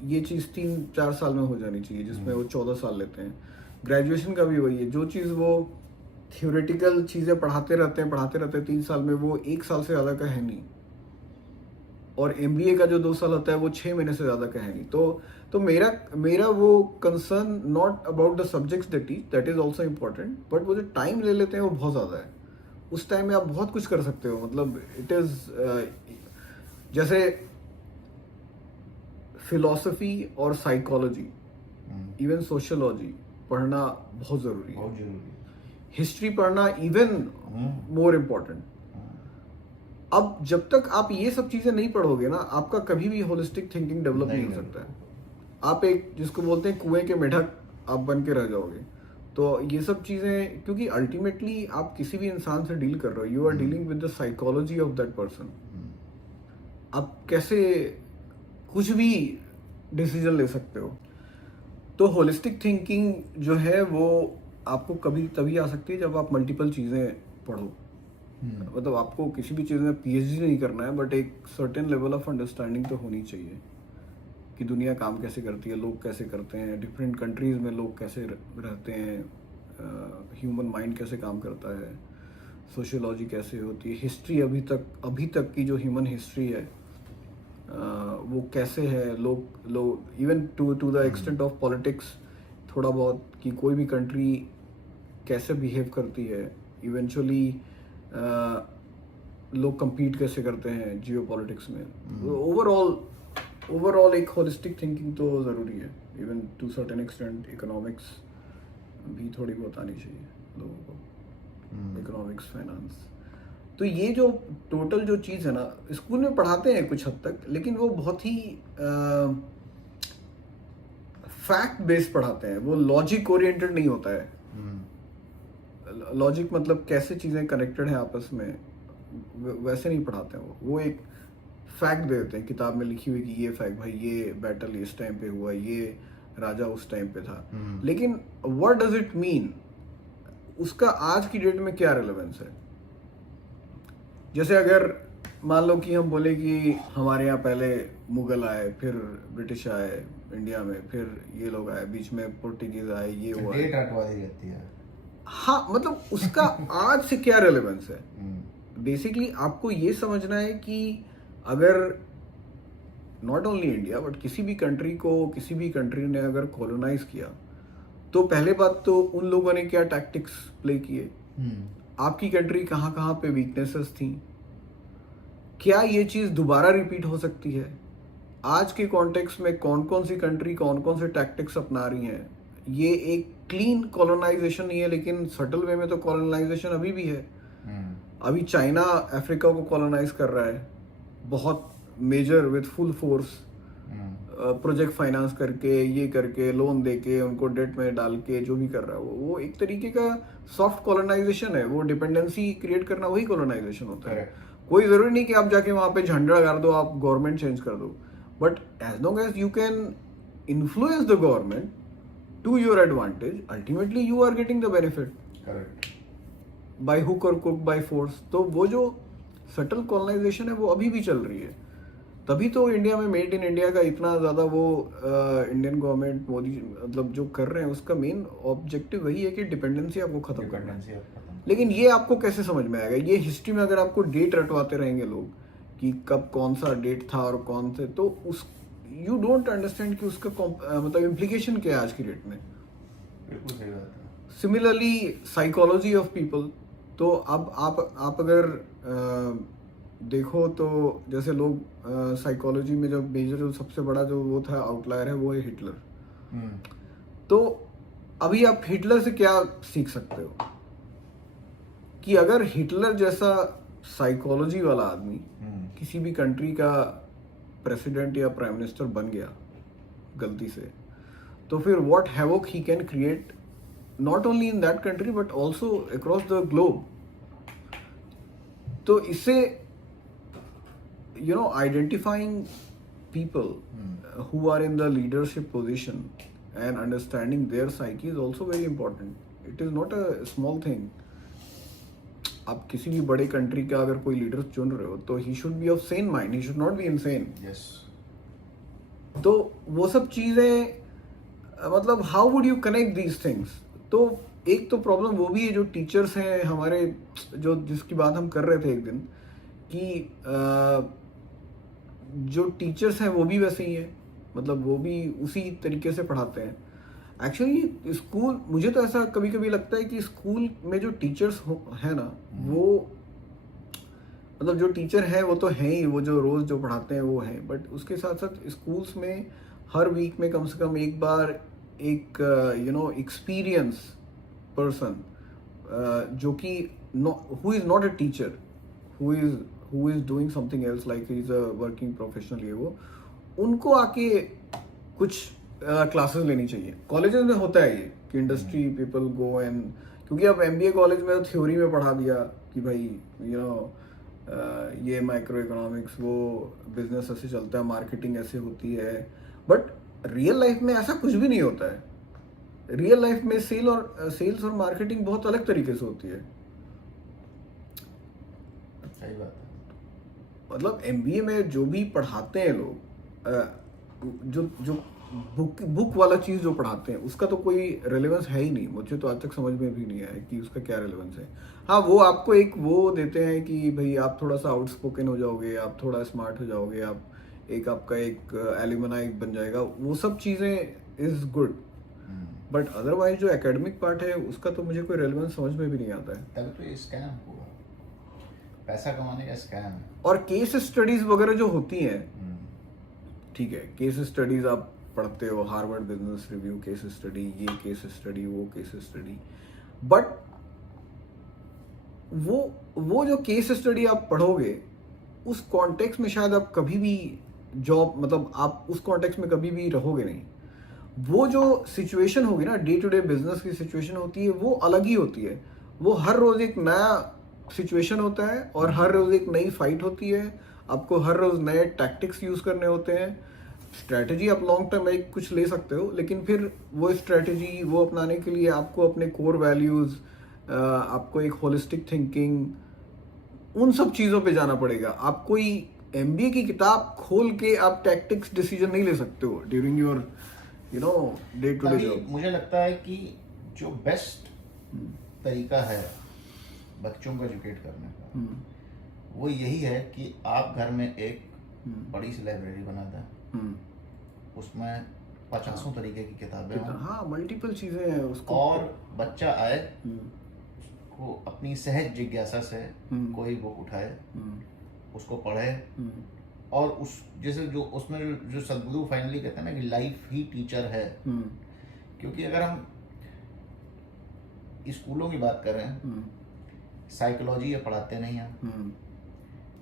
ये चीज़ 3-4 साल में हो जानी चाहिए, जिसमें वो 14 साल लेते हैं. ग्रेजुएशन का भी वही है. जो चीज़ वो थियोरेटिकल चीज़ें पढ़ाते रहते हैं 3 साल में, वो 1 साल से ज़्यादा का है नहीं. और MBA का जो 2 साल होता है वो 6 महीने से ज़्यादा का है नहीं. तो मेरा वो concern not about the subjects they teach, that is also important, but वो जो टाइम ले लेते हैं वो बहुत ज़्यादा है. उस टाइम में आप बहुत कुछ कर सकते हो. मतलब इट इज़ जैसे फिलॉसफी और साइकोलॉजी, इवन सोशियोलॉजी पढ़ना बहुत ज़रूरी है. हिस्ट्री पढ़ना इवन मोर इम्पोर्टेंट. अब जब तक आप ये सब चीजें नहीं पढ़ोगे ना, आपका कभी भी होलिस्टिक थिंकिंग डेवलप नहीं हो सकता है. आप एक जिसको बोलते हैं कुएं के मेढक आप बन के रह जाओगे. तो ये सब चीजें, क्योंकि अल्टीमेटली आप किसी भी इंसान से डील कर रहे हो, you are dealing with the psychology of that person. आप कैसे कुछ भी डिसीजन ले सकते हो. तो होलिस्टिक थिंकिंग जो है वो आपको कभी तभी आ सकती है जब आप मल्टीपल चीजें पढ़ो. मतलब आपको किसी भी चीज़ में PhD नहीं करना है, बट एक सर्टेन लेवल ऑफ अंडरस्टैंडिंग तो होनी चाहिए कि दुनिया काम कैसे करती है, लोग कैसे करते हैं, डिफरेंट कंट्रीज़ में लोग कैसे रहते हैं, ह्यूमन माइंड कैसे काम करता है, सोशियोलॉजी कैसे होती है, हिस्ट्री अभी तक की जो ह्यूमन हिस्ट्री है वो कैसे है. लोग even to the extent of politics, थोड़ा बहुत कि कोई भी कंट्री कैसे बिहेव करती है. इवेंचुअली लोग compete कैसे करते हैं जियो पॉलिटिक्स में। ओवरऑल एक होलिस्टिक थिंकिंग तो ज़रूरी है, even to certain extent economics भी थोड़ी बहुत आनी चाहिए लोगों को, इकोनॉमिक्स फाइनेंस। तो ये जो टोटल जो चीज़ है ना, स्कूल में पढ़ाते हैं कुछ हद तक, लेकिन वो बहुत ही फैक्ट बेस्ड पढ़ाते हैं, वो लॉजिक ओरिएंटेड नहीं होता है। लॉजिक मतलब कैसे चीज़ें कनेक्टेड हैं आपस में, वैसे नहीं पढ़ाते हैं वो एक फैक्ट दे देते हैं किताब में लिखी हुई कि ये फैक्ट, भाई ये बैटल इस टाइम पे हुआ, ये राजा उस टाइम पे था, लेकिन व्हाट डज इट मीन, उसका आज की डेट में क्या रिलेवेंस है। जैसे अगर मान लो कि हम बोले कि हमारे यहाँ पहले मुगल आए, फिर ब्रिटिश आए इंडिया में, फिर ये लोग आए, बीच में पोर्टुगीज आए, ये हुआ, डेट हटवा दी जाती है। हाँ, मतलब उसका आज से क्या रिलेवेंस है। बेसिकली आपको ये समझना है कि अगर नॉट ओनली इंडिया बट किसी भी कंट्री को, किसी भी कंट्री ने अगर कॉलोनाइज किया, तो पहले बात तो उन लोगों ने क्या टैक्टिक्स प्ले किए, आपकी कंट्री कहाँ कहाँ पे वीकनेसेस थी, क्या ये चीज़ दोबारा रिपीट हो सकती है, आज के कॉन्टेक्स्ट में कौन कौन सी कंट्री कौन कौन से टैक्टिक्स अपना रही हैं। ये एक क्लीन कॉलोनाइजेशन नहीं है, लेकिन सटल वे में तो कॉलोनाइजेशन अभी भी है। अभी चाइना अफ्रीका को कॉलोनाइज कर रहा है बहुत major with full force, project finance करके, ये करके, लोन देके, उनको डेट में डाल के, जो भी कर रहा है वो एक तरीके का सॉफ्ट कॉलोनाइजेशन है। वो डिपेंडेंसी क्रिएट करना वही कॉलोनाइजेशन होता है। कोई जरूरी नहीं कि आप जाके वहां पे झंडा गाड़ दो, आप गवर्नमेंट चेंज कर दो, but as long as you can influence the government to your advantage, ultimately you are getting the benefit. Correct, by hook और कुक बाय फोर्स। तो वो जो सटल कॉलोनाइजेशन है वो अभी भी चल रही है। तभी तो इंडिया में मेड इन इंडिया का इतना ज़्यादा वो इंडियन गवर्नमेंट मोदी मतलब जो कर रहे हैं, उसका मेन ऑब्जेक्टिव वही है कि डिपेंडेंसी आपको खत्म करना है। लेकिन ये आपको कैसे समझ में आएगा, ये हिस्ट्री में अगर आपको डेट रटवाते रहेंगे लोग कि कब कौन सा डेट था और कौन थे, तो उस यू डोंट अंडरस्टैंड कि उसका मतलब इम्प्लीकेशन क्या है आज की डेट में। सिमिलरली साइकोलॉजी ऑफ पीपल, तो अब आप अगर देखो तो जैसे लोग साइकोलॉजी में जो मेजर जो सबसे बड़ा जो वो था आउटलायर है वो है हिटलर। तो अभी आप हिटलर से क्या सीख सकते हो कि अगर हिटलर जैसा साइकोलॉजी वाला आदमी किसी भी कंट्री का प्रेसिडेंट या प्राइम मिनिस्टर बन गया गलती से, तो फिर what havoc he can create not only in that country but also across the globe. तो इससे identifying people who are in the leadership position and understanding their psyche is also very important. It is not a small thing. आप किसी भी बड़े country का अगर कोई leader चुन रहे हो तो he should be of sane mind, he should not be insane. Yes. तो वो सब चीज़ें मतलब how would you connect these things? तो एक तो प्रॉब्लम वो भी है जो टीचर्स हैं हमारे, जो जिसकी बात हम कर रहे थे एक दिन कि जो टीचर्स हैं वो भी वैसे ही हैं, मतलब वो भी उसी तरीके से पढ़ाते हैं। एक्चुअली स्कूल, मुझे तो ऐसा कभी कभी लगता है कि स्कूल में जो टीचर्स है ना, वो मतलब जो टीचर हैं वो तो हैं ही, वो जो रोज़ जो पढ़ाते हैं वो हैं, बट उसके साथ साथ स्कूल्स में हर वीक में कम से कम एक बार एक एक्सपीरियंस पर्सन जो कि who is not a teacher, who is doing something else like he is a working professional, ये वो, उनको आके कुछ क्लासेस लेनी चाहिए। कॉलेजेस में होता है ये कि इंडस्ट्री पीपल गो एंड, क्योंकि अब MBA कॉलेज में थ्योरी में पढ़ा दिया कि भाई ये माइक्रो इकोनॉमिक्स, वो बिजनेस ऐसे चलता है, मार्केटिंग ऐसे होती है, बट रियल लाइफ में ऐसा कुछ भी नहीं होता है। रियल लाइफ में सेल्स और मार्केटिंग बहुत अलग तरीके से होती है। सही बात है। मतलब MBA में जो भी पढ़ाते हैं लोग, जो बुक वाला चीज़ जो पढ़ाते हैं उसका तो कोई रेलेवेंस है ही नहीं। मुझे तो आज तक समझ में भी नहीं आया कि उसका क्या रेलेवेंस है। हाँ, वो आपको एक वो देते हैं कि भाई आप थोड़ा सा आउटस्पोकन हो जाओगे, आप थोड़ा स्मार्ट हो जाओगे, आपका एक एल्यूमनाई बन जाएगा, वो सब चीज़ें इज़ गुड, बट अदरवाइज जो एकेडमिक पार्ट है उसका तो मुझे कोई रेलेवेंस समझ में भी नहीं आता है। तब तो ये स्कैम हुआ। पैसा कमाने का स्कैम है। और केस स्टडीज वगैरह जो होती हैं, हम्म, ठीक है, केस स्टडीज आप पढ़ते हो, Harvard business review case study, ये केस स्टडी, वो केस स्टडी, बट वो जो केस स्टडी आप पढ़ोगे उस कॉन्टेक्स्ट में शायद आप कभी भी जॉब, मतलब आप उस कॉन्टेक्स्ट में कभी भी रहोगे नहीं। वो जो सिचुएशन होगी ना, डे टू डे बिजनेस की सिचुएशन होती है, वो अलग ही होती है। वो हर रोज एक नया सिचुएशन होता है और हर रोज एक नई फाइट होती है। आपको हर रोज नए टैक्टिक्स यूज करने होते हैं। स्ट्रैटेजी आप लॉन्ग टर्म एक कुछ ले सकते हो, लेकिन फिर वो स्ट्रैटेजी वो अपनाने के लिए आपको अपने कोर वैल्यूज, आपको एक होलिस्टिक थिंकिंग, उन सब चीजों पे जाना पड़ेगा। आप कोई एमबीए की किताब खोल के आप टैक्टिक्स डिसीजन नहीं ले सकते हो during your day to day job. मुझे लगता है कि जो बेस्ट तरीका है बच्चों को एजुकेट करने का, वो यही है कि आप घर में एक बड़ी सी लाइब्रेरी बना दें, उसमें 50 तरीके की किताबें हों, हाँ, मल्टीपल चीजें हैं उसको, और बच्चा आए को अपनी सहज जिज्ञासा से कोई बुक उठाए, उसको पढ़े, और उस जैसे जो उसमें जो सद्गुरु फाइनली कहते हैं ना कि लाइफ ही टीचर है। क्योंकि अगर हम स्कूलों की बात करें, साइकोलॉजी ये पढ़ाते नहीं हैं,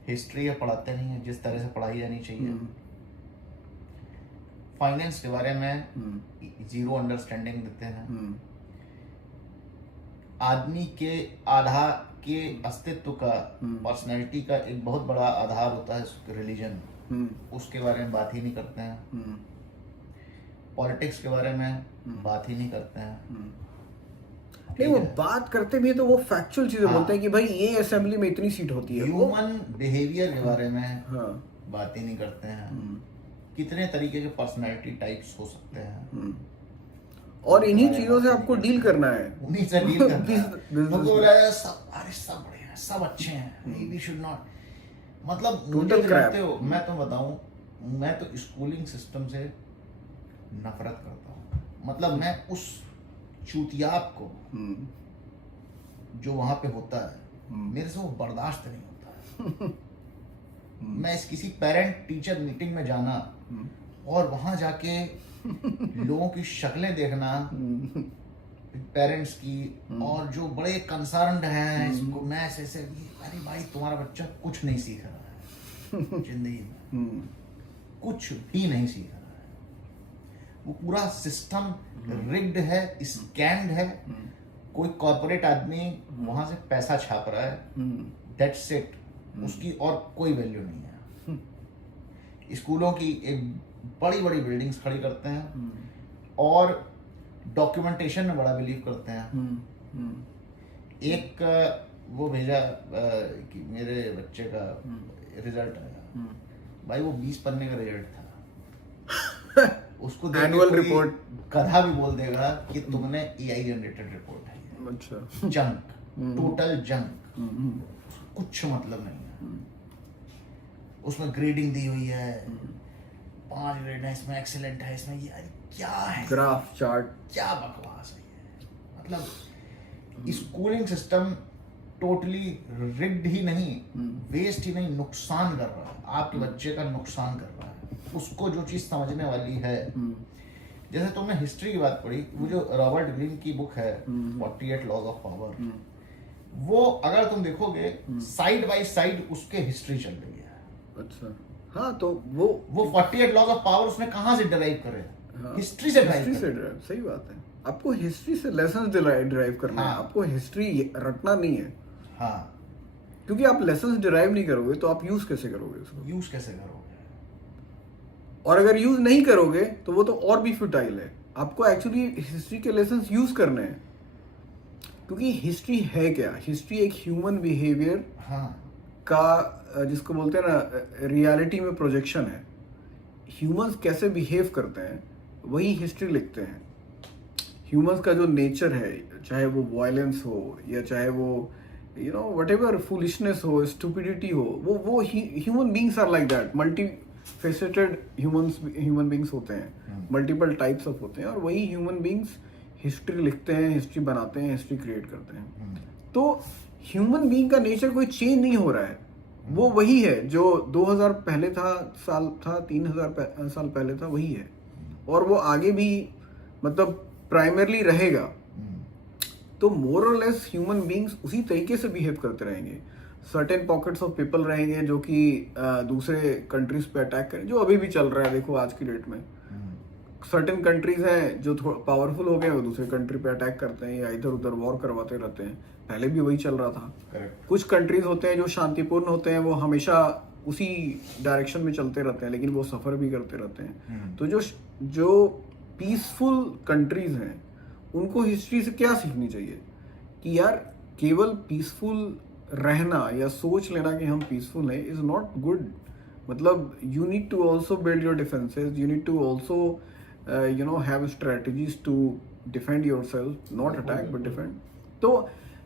हिस्ट्री ये पढ़ाते नहीं हैं जिस तरह से पढ़ाई जानी चाहिए, फाइनेंस के बारे में जीरो अंडरस्टैंडिंग देते हैं, आदमी के आधार के अस्तित्व का, पर्सनैलिटी का एक बहुत बड़ा आधार होता है रिलीजन, उसके बारे में बात ही नहीं करते हैं, पॉलिटिक्स के बारे में बात ही नहीं करते हैं। नहीं, वो बात करते भी है तो वो फैक्चुअल चीजें बोलते हैं कि भाई ये असेंबली में इतनी सीट होती है। ह्यूमन बिहेवियर के बारे में बात ही नहीं करते हैं, कितने तरीके के पर्सनैलिटी टाइप्स हो सकते हैं, और इन्हीं चीजों से आपको डील करना है, उन्हीं से डील करना है। तो बोला है सब, अरे सब बढ़िया है, सब अच्छे हैं, वी शुड नॉट, मतलब मुझे करते हो। मैं तो बताऊं, मैं तो स्कूलिंग सिस्टम से नफरत करता हूं। मतलब मैं उस चूतियाप को जो वहां पे होता है, मेरे से वो बर्दाश्त नहीं होता है। मैं इस किसी पेरेंट टीचर मीटिंग में जाना और वहां जाके लोगों की शक्लें देखना, पेरेंट्स की, और जो बड़े कंसर्न्ड हैं इसको, मैं ऐसे अरे भाई तुम्हारा बच्चा कुछ नहीं सीख रहा है जिंदगी में, कुछ भी नहीं सीख रहा है। वो पूरा सिस्टम रिग्ड है, स्कैम्ड है। कोई कॉर्पोरेट आदमी वहां से पैसा छाप रहा है, दैट्स इट, उसकी और कोई वैल्यू नहीं है। स्कूलों की एक बड़ी बड़ी बिल्डिंग्स खड़ी करते हैं और डॉक्यूमेंटेशन में बड़ा बिलीव करते हैं। एक वो भेजा कि मेरे बच्चे का रिजल्ट आया, भाई वो 20 पन्ने का रिजल्ट था। उसको एनुअल रिपोर्ट गधा भी बोल देगा कि तुमने एआई जनरेटेड रिपोर्ट है। अच्छा, जंक, टोटल जंक, कुछ मतलब नहीं है। उसमें ग्रेडिंग दी हुई है, 5 ग्रेड है, इसमें एक्सीलेंट है, इसमें ये, अरे क्या है, ग्राफ चार्ट, क्या बकवास है ये। मतलब स्कूलिंग सिस्टम टोटली रिग्ड ही नहीं, वेस्ट ही नहीं, नुकसान कर रहा है, आपके बच्चे का नुकसान कर रहा है। उसको जो चीज समझने वाली है, जैसे तुमने हिस्ट्री की बात पढ़ी, वो जो रॉबर्ट ग्रीन की बुक है 48 लॉज ऑफ पावर, वो अगर तुम देखोगे साइड बाय साइड उसके हिस्ट्री चल रही है। अच्छा, हाँ, तो वो 48 लॉज ऑफ पावर उसने कहाँ से डिराइव करे? हिस्ट्री से हिस्ट्री से ड्राइव, सही बात है। आपको हिस्ट्री से लेसन्स डिराइव करना है, आपको हिस्ट्री रटना नहीं है। हाँ, क्योंकि आप लेसन्स डिराइव नहीं करोगे तो आप यूज कैसे करोगे उसको? यूज कैसे करोगे? और अगर यूज नहीं करोगे तो वो तो और भी फुटाइल है। आपको एक्चुअली हिस्ट्री के लेसन्स यूज करने हैं, क्योंकि हिस्ट्री है क्या? हिस्ट्री एक ह्यूमन बिहेवियर का, जिसको बोलते हैं ना, रियलिटी में प्रोजेक्शन है। ह्यूमंस कैसे बिहेव करते हैं वही हिस्ट्री लिखते हैं। ह्यूमंस का जो नेचर है, चाहे वो वायलेंस हो या चाहे वो व्हाटएवर फूलिशनेस हो, स्टुपिडिटी हो, वो human beings are like that. Multi faceted human beings होते हैं, मल्टीपल टाइप्स ऑफ होते हैं, और वही ह्यूमन बीइंग्स हिस्ट्री लिखते हैं, हिस्ट्री बनाते हैं, हिस्ट्री क्रिएट करते हैं। तो ह्यूमन बीइंग का नेचर कोई चेंज नहीं हो रहा है, वो वही है जो 2000 पहले साल था, 3000 साल पहले था, वही है, और वो आगे भी मतलब प्राइमरली रहेगा। तो मोर और लेस ह्यूमन बीइंग्स उसी तरीके से बिहेव करते रहेंगे। सर्टेन पॉकेट्स ऑफ पीपल रहेंगे जो कि दूसरे कंट्रीज पे अटैक करें, जो अभी भी चल रहा है, देखो आज की डेट में सर्टेन कंट्रीज हैं जो थोड़ा पावरफुल हो गए, वो दूसरे कंट्री पे अटैक करते हैं या इधर उधर वॉर करवाते रहते हैं, पहले भी वही चल रहा था। Correct. कुछ कंट्रीज होते हैं जो शांतिपूर्ण होते हैं, वो हमेशा उसी डायरेक्शन में चलते रहते हैं, लेकिन वो सफर भी करते रहते हैं। तो जो पीसफुल कंट्रीज हैं उनको हिस्ट्री से क्या सीखनी चाहिए कि यार केवल पीसफुल रहना या सोच लेना कि हम पीसफुल हैं इज नॉट गुड। मतलब you need to also build your defences, you need to also have strategies to defend yourself, not attack but defend। तो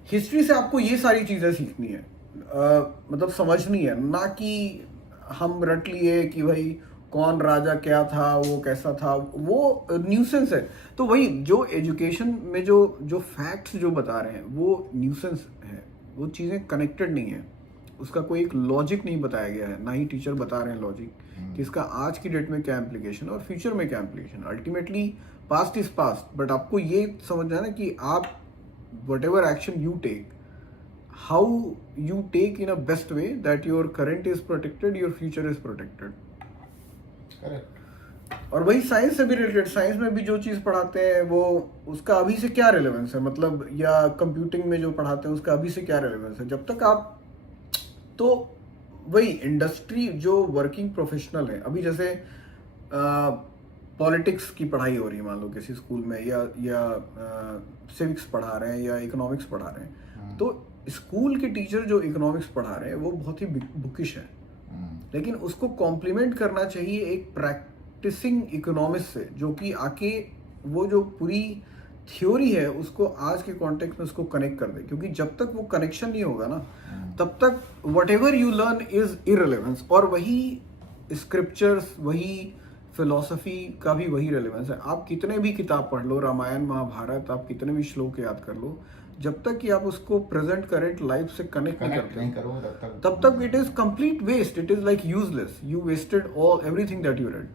हिस्ट्री से आपको ये सारी चीजें सीखनी है, मतलब समझनी है, ना कि हम रट लिए कि भाई कौन राजा क्या था, वो कैसा था, वो न्यूसेंस है। तो वही जो एजुकेशन में जो फैक्ट्स जो बता रहे हैं वो न्यूसेंस है, वो चीजें कनेक्टेड नहीं है, उसका कोई एक लॉजिक नहीं बताया गया है, ना ही टीचर बता रहे हैं लॉजिक कि इसका आज की डेट में क्या इम्प्लीकेशन और फ्यूचर में क्या implication. Ultimately past is past, but आपको ये समझना है ना कि आप whatever action you take, how you take in a best way that your current is protected, your future is protected. Correct. और वही साइंस से भी रिलेटेड, साइंस में भी जो चीज़ पढ़ाते हैं वो उसका अभी से क्या रिलेवेंस है, मतलब या कंप्यूटिंग में जो पढ़ाते हैं उसका अभी से क्या रिलेवेंस है। जब तक आप, तो वही इंडस्ट्री जो वर्किंग प्रोफेशनल है, अभी जैसे पॉलिटिक्स की पढ़ाई हो रही है मान लो किसी स्कूल में, या सिविक्स पढ़ा रहे हैं या इकोनॉमिक्स पढ़ा रहे हैं, तो स्कूल के टीचर जो इकोनॉमिक्स पढ़ा रहे हैं वो बहुत ही बुकिश है, लेकिन उसको कॉम्प्लीमेंट करना चाहिए एक प्रैक्टिसिंग इकोनॉमिक्स से, जो कि आके वो जो पूरी थ्योरी है उसको आज के कॉन्टेक्स्ट में उसको कनेक्ट कर दे, क्योंकि जब तक वो कनेक्शन नहीं होगा ना तब तक what ever you learn is इररिलेवेंस। और वही स्क्रिप्चर्स, वही फिलॉसफी का भी वही रेलेवेंस है। आप कितने भी किताब पढ़ लो, रामायण महाभारत, आप कितने भी श्लोक याद कर लो, जब तक कि आप उसको प्रेजेंट करेंट लाइफ से कनेक्ट नहीं करते तब तक it is complete waste, it is like useless, you wasted all everything that you read.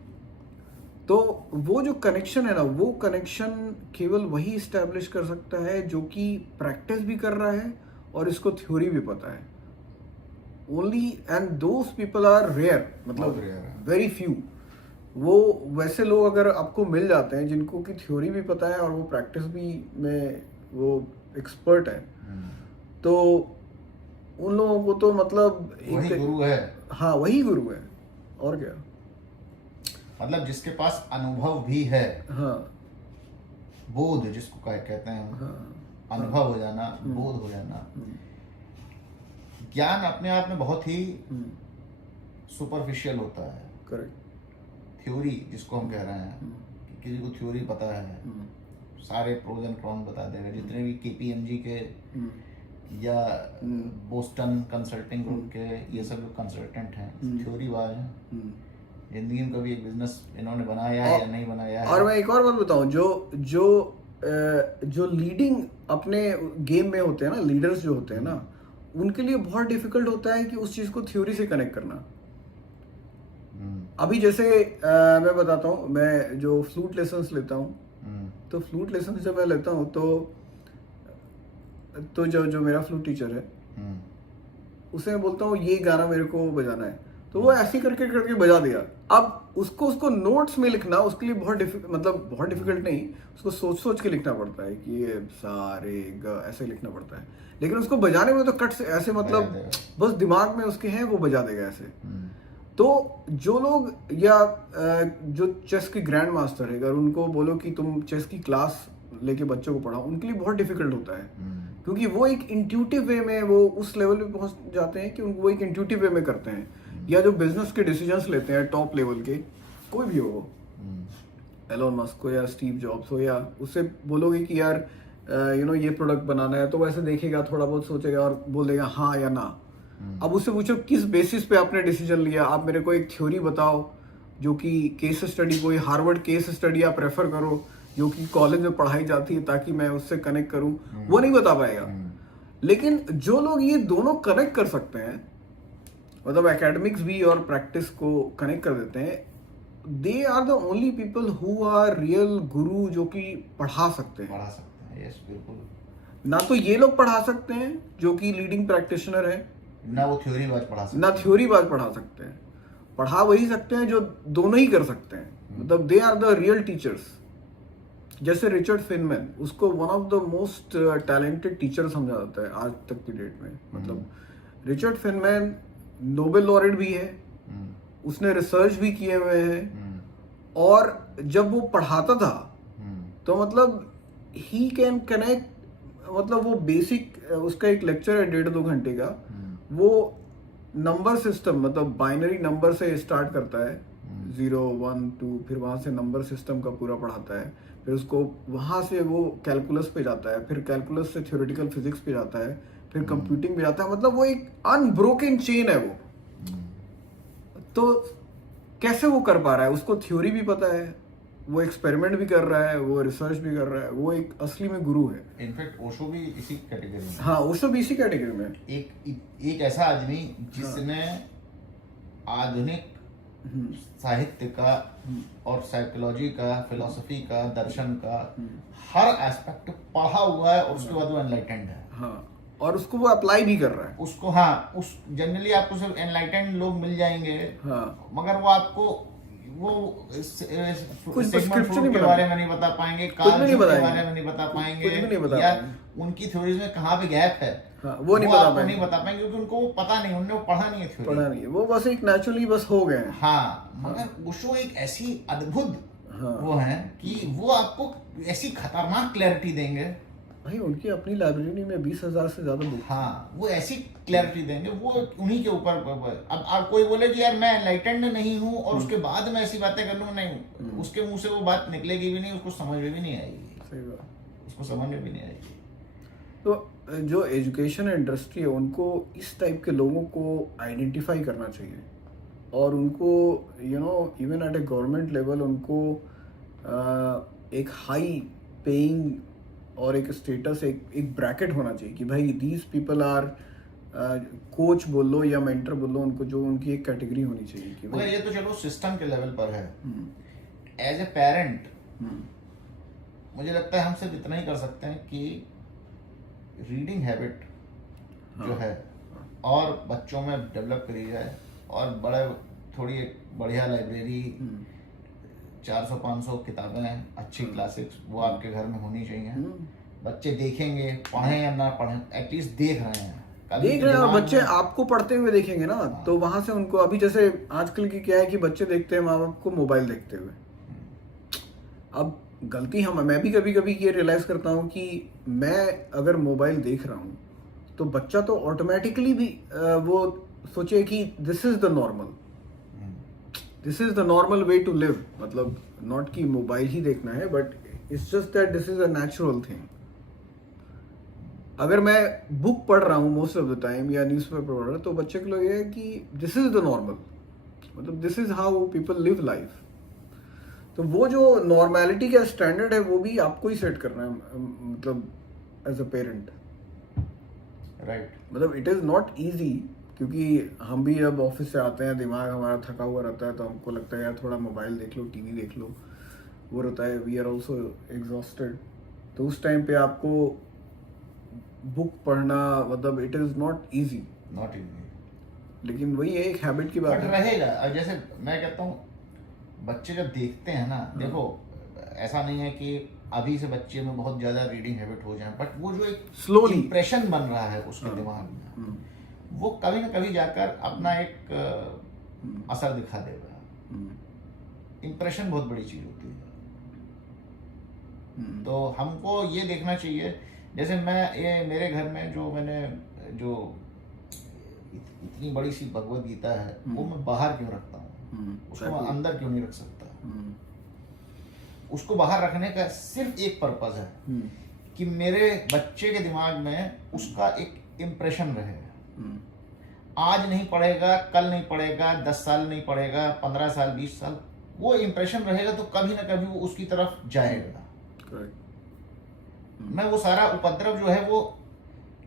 तो वो जो कनेक्शन है ना, वो कनेक्शन केवल वही इस्टेब्लिश कर सकता है जो कि प्रैक्टिस भी कर रहा है और इसको थ्योरी भी पता है। Only and those people are rare, मतलब वेरी फ्यू। वो वैसे लोग अगर आपको मिल जाते हैं जिनको की थ्योरी भी पता है और वो प्रैक्टिस भी में वो एक्सपर्ट है, तो उन लोगों को तो मतलब वही गुरु है। हाँ, वही गुरु है, और क्या। मतलब जिसके पास अनुभव भी है, हाँ, बोध जिसको कहते हैं, हाँ, अनुभव हो जाना, बोध हो जाना। ज्ञान अपने आप में बहुत ही सुपरफिशियल होता है। करेक्ट। थ्योरी जिसको हम कह रहे हैं कि किसी को थ्योरी पता है, सारे प्रोज एंड कॉन बता देगा, जितने भी KPMG के या बोस्टन कंसल्टिंग ग्रुप के ये सब जो कंसल्टेंट हैं, थ्योरी वाले हैं। जिंदगी में कभी एक बिजनेस इन्होंने बनाया है या नहीं बनाया है। और मैं एक और बात बताऊं, जो लीडिंग अपने गेम में होते हैं ना, लीडर्स जो होते हैं ना, उनके लिए बहुत डिफिकल्ट होता है कि उस चीज को थ्योरी से कनेक्ट करना। अभी जैसे मैं बताता हूँ, मैं जो फ्लूट लेसन्स लेता हूँ, तो फ्लूट लेसन्स जब मैं लेता हूँ तो जो मेरा फ्लूट टीचर है उसे मैं बोलता हूँ ये गाना मेरे को बजाना है, तो वो ऐसे करके बजा दिया। अब उसको नोट्स में लिखना उसके लिए बहुत डिफिकल्ट नहीं, उसको सोच के लिखना पड़ता है कि ये सारे ऐसे लिखना पड़ता है, लेकिन उसको बजाने में तो कट से ऐसे, मतलब बस दिमाग में उसके हैं, वो बजा देगा ऐसे। तो जो लोग या जो चेस के ग्रैंड मास्टर है, अगर उनको बोलो कि तुम चेस की क्लास लेके बच्चों को पढ़ाओ, उनके लिए बहुत डिफिकल्ट होता है, क्योंकि वो एक इंट्यूटिव वे में वो उस लेवल पे पहुंच जाते हैं कि वो एक इंट्यूटिव वे में करते हैं। या जो बिजनेस के डिसीजंस लेते हैं टॉप लेवल के, कोई भी हो वो, एलोन मस्क हो या स्टीव जॉब्स हो, या उससे बोलोगे कि यार ये प्रोडक्ट बनाना है, तो वैसे देखेगा, थोड़ा बहुत सोचेगा और बोल देगा हाँ या ना। अब उससे पूछो किस बेसिस पे आपने डिसीजन लिया, आप मेरे को एक थ्योरी बताओ जो कि केस स्टडी, कोई हार्वर्ड केस स्टडी आप रेफर करो जो कि कॉलेज में पढ़ाई जाती है ताकि मैं उससे कनेक्ट करूं, वो नहीं बता पाएगा। लेकिन जो लोग ये दोनों कनेक्ट कर सकते हैं, मतलब एकेडमिक्स भी और प्रैक्टिस को कनेक्ट कर देते हैं, they are the only people who are real guru, जो कि पढ़ा सकते हैं। यस, बिल्कुल। ना तो ये लोग पढ़ा सकते हैं जो कि लीडिंग प्रैक्टिशनर है, ना वो थ्योरी बाज पढ़ा सकते ना थ्योरी बाज पढ़ा सकते हैं। पढ़ा वही सकते हैं जो दोनों ही कर सकते हैं, मतलब they are the real teachers. जैसे रिचर्ड फेनमैन, उसको one of the most talented teacher समझा जाता है आज तक की डेट में। मतलब रिचर्ड फेनमैन नोबेल लॉरेट भी है, उसने रिसर्च भी किए हुए हैं, और जब वो पढ़ाता था तो मतलब ही कैन कनेक्ट, मतलब वो बेसिक, उसका एक लेक्चर है 1.5-2 घंटे का, वो नंबर सिस्टम, मतलब बाइनरी नंबर से स्टार्ट करता है, 0, 1, 2, फिर वहां से नंबर सिस्टम का पूरा पढ़ाता है, फिर उसको वहां से वो कैलकुलस पे जाता है, फिर कैलकुलस से थ्योरेटिकल फिजिक्स पे जाता है, फिर कंप्यूटिंग पे जाता है। मतलब वो एक अनब्रोकन चेन है वो। तो कैसे वो कर पा रहा है? उसको थ्योरी भी पता है, वो एक्सपेरिमेंट भी कर रहा है, वो रिसर्च भी कर रहा है, वो एक असली में गुरु है। इनफैक्ट ओशो भी इसी कैटेगरी में। हाँ, ओशो भी इसी कैटेगरी में। एक ऐसा आदमी जिसने आधुनिक साहित्य का और साइकोलॉजी का, फिलॉसफी का, दर्शन का हर एस्पेक्ट पढ़ा हुआ है, और उसके बाद वो एनलाइटेंड है। हाँ, और उसको वो अप्लाई भी कर रहा है उसको। हाँ, उस जनरली आपको सिर्फ एनलाइटेंड लोग मिल जाएंगे, हाँ, मगर वो आपको वो कुछ सिगमंड फ्रॉइड के बारे में नहीं बता पाएंगे, कार्ल जंग के बारे में नहीं बता पाएंगे, या उनकी थ्योरीज में कहाँ पे गैप है, हाँ, वो नहीं बता पाएंगे, नहीं बता पाएंगे, क्योंकि उनको वो पता नहीं, उन्होंने वो पढ़ा नहीं है थ्योरी, पढ़ा नहीं है, वो बस एक नेचुरली बस हो गए हैं। हाँ, मगर ओशो एक ऐसी अद्भुत वो है कि वो आपको ऐसी खतरनाक क्लैरिटी देंगे भाई। उनकी अपनी लाइब्रेरी में 20,000 से ज्यादा बुक। हाँ, वो ऐसी क्लैरिटी देंगे, वो उन्हीं के ऊपर। अब आप कोई बोले कि यार मैं एनलाइटेंड नहीं हूँ और उसके बाद मैं ऐसी बातें कर लूँ, नहीं, उसके मुंह से वो बात निकलेगी भी नहीं, उसको समझ में भी नहीं आएगी। सही बात, उसको समझ में भी नहीं आएगी। तो जो एजुकेशन इंडस्ट्री है, उनको इस टाइप के लोगों को आइडेंटिफाई करना चाहिए, और उनको even at A government level उनको एक हाई पेइंग और एक स्टेटस, एक ब्रैकेट होना चाहिए कि भाई दीज पीपल आर, कोच बोल लो या मेंटर बोल लो, उनको जो उनकी एक कैटेगरी होनी चाहिए कि मगर ये तो चलो सिस्टम के लेवल पर है। एज ए पेरेंट मुझे लगता है हम सिर्फ इतना ही कर सकते हैं कि रीडिंग हैबिट जो है और बच्चों में डेवलप करी जाए, और थोड़ी एक बढ़िया लाइब्रेरी, 400-500 किताबें अच्छी क्लासिक्स वो आपके घर में होनी चाहिए। बच्चे देखेंगे, पढ़ें या ना पढ़ें, एटलीस्ट देख रहे हैं, और बच्चे आपको पढ़ते हुए देखेंगे ना, तो वहां से उनको, अभी जैसे आजकल की क्या है कि बच्चे देखते हैं माँ बाप को मोबाइल देखते हुए। अब गलती मैं भी कभी कभी ये रियलाइज करता हूँ कि मैं अगर मोबाइल देख रहा हूँ तो बच्चा तो ऑटोमेटिकली भी वो सोचे कि this is the normal, this is the normal way to live. मतलब नॉट कि मोबाइल ही देखना है, but it's just that this is a natural thing. अगर मैं बुक पढ़ रहा हूँ मोस्ट ऑफ द टाइम या न्यूज़पेपर पढ़ रहा हूँ, तो बच्चे को लगे कि दिस इज द नॉर्मल, मतलब this is how people live life. तो वो जो नॉर्मेलिटी का स्टैंडर्ड है वो भी आपको ही सेट करना है, मतलब एज अ पेरेंट, राइट। मतलब इट इज़ नॉट ईजी, क्योंकि हम भी अब ऑफिस से आते हैं, दिमाग हमारा थका हुआ रहता है, तो हमको लगता है यार थोड़ा मोबाइल देख लो, टीवी देख लो, वो रहता है, वी आर ऑल्सो एग्जॉस्टेड। तो उस टाइम पे आपको बुक पढ़ना, मतलब इट इज़ नॉट ईजी, लेकिन वही है, एक हैबिट की बात है, रहेगा। जैसे मैं कहता हूँ बच्चे जब देखते हैं ना, देखो ऐसा नहीं है कि अभी से बच्चे में बहुत ज्यादा रीडिंग हैबिट हो जाए, बट वो जो एक स्लोली इंप्रेशन बन रहा है उसके दिमाग में, वो कभी ना कभी जाकर अपना एक असर दिखा देगा। इंप्रेशन बहुत बड़ी चीज होती है। तो हमको ये देखना चाहिए, जैसे मेरे घर में मैंने इतनी बड़ी सी भगवत गीता है, वो मैं बाहर क्यों रखता हूँ, उसको मैं अंदर क्यों नहीं रख सकता? उसको बाहर रखने का सिर्फ एक पर्पज है कि मेरे बच्चे के दिमाग में उसका एक इम्प्रेशन रहे। आज नहीं पढ़ेगा, कल नहीं पढ़ेगा, 10 साल नहीं पढ़ेगा, 15 साल, 20 साल, वो इम्प्रेशन रहेगा, तो कभी ना कभी वो उसकी तरफ जाएगा। मैं वो सारा उपद्रव जो है वो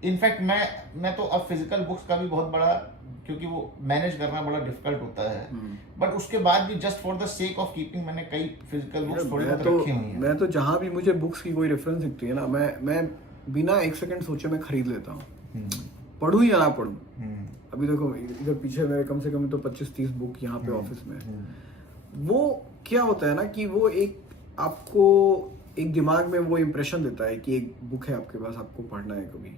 इनफैक्ट मैं तो अब फिजिकल बुक्स का भी बहुत बड़ा, क्योंकि वो मैनेज करना बड़ा डिफिकल्ट होता है, बट उसके बाद भी just for the sake of keeping मैंने कई फिजिकल बुक्स थोड़ी बहुत रखी हुई हैं। मैं तो जहाँ भी मुझे बुक्स की कोई रेफरेंस दिखती है ना, मैं बिना एक सेकंड सोचे मैं खरीद लेता हूँ, पढ़ूँ या ना पढ़ूँ। अभी देखो इधर पीछे मेरे कम से कम तो 25-30 बुक यहाँ पे ऑफिस में। वो क्या होता है ना कि वो एक आपको एक दिमाग में वो इम्प्रेशन देता है कि एक बुक है आपके पास, आपको पढ़ना है कभी,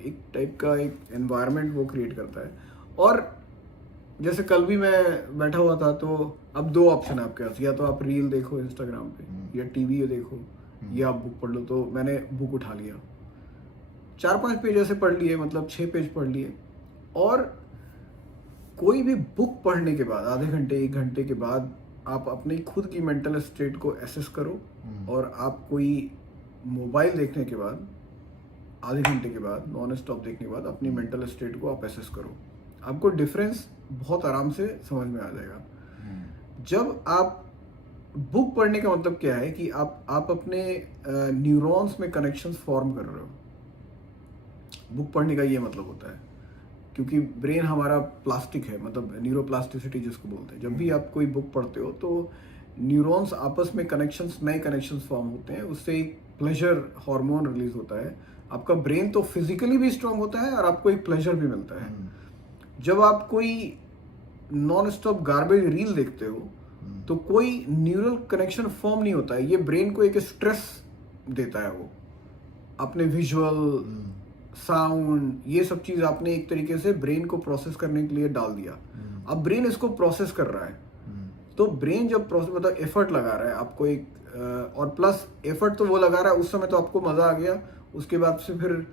एक टाइप का एक एनवायरनमेंट वो क्रिएट करता है। और जैसे कल भी मैं बैठा हुआ था, तो अब 2 ऑप्शन है आपके पास, या तो आप रील देखो इंस्टाग्राम पे या टीवी देखो या आप बुक पढ़ लो। तो मैंने बुक उठा लिया, 4-5 पेज ऐसे पढ़ लिए, मतलब 6 पेज पढ़ लिए। और कोई भी बुक पढ़ने के बाद आधे घंटे 1 घंटे के बाद आप अपनी खुद की मेंटल स्टेट को एसेस करो, और आप कोई मोबाइल देखने के बाद आधे घंटे के बाद नॉन स्टॉप देखने के बाद अपनी मेंटल स्टेट को आप एसेस करो, आपको डिफरेंस बहुत आराम से समझ में आ जाएगा। जब आप बुक पढ़ने का मतलब क्या है कि आप अपने न्यूरॉन्स में कनेक्शंस फॉर्म कर रहे हो। बुक पढ़ने का ये मतलब होता है, क्योंकि ब्रेन हमारा प्लास्टिक है, मतलब न्यूरोप्लास्टिसिटी जिसको बोलते हैं। जब भी आप कोई बुक पढ़ते हो तो न्यूरॉन्स आपस में कनेक्शंस, नए कनेक्शंस फॉर्म होते हैं, उससे एक प्लेजर हार्मोन रिलीज होता है। आपका ब्रेन तो फिजिकली भी स्ट्रांग होता है और आपको एक प्लेजर भी मिलता है। जब आप कोई नॉन स्टॉप गार्बेज रील देखते हो तो कोई न्यूरल कनेक्शन फॉर्म नहीं होता है, ये ब्रेन को एक स्ट्रेस देता है। वो अपने विजुअल, साउंड, ये सब चीज आपने एक तरीके से ब्रेन को प्रोसेस करने के लिए डाल दिया। अब ब्रेन इसको प्रोसेस कर रहा है, तो ब्रेन जब प्रोसेस मतलब एफर्ट लगा रहा है आपको एक, और प्लस एफर्ट तो वो लगा रहा है उस समय तो आपको मजा आ गया, उसके बाद से फिर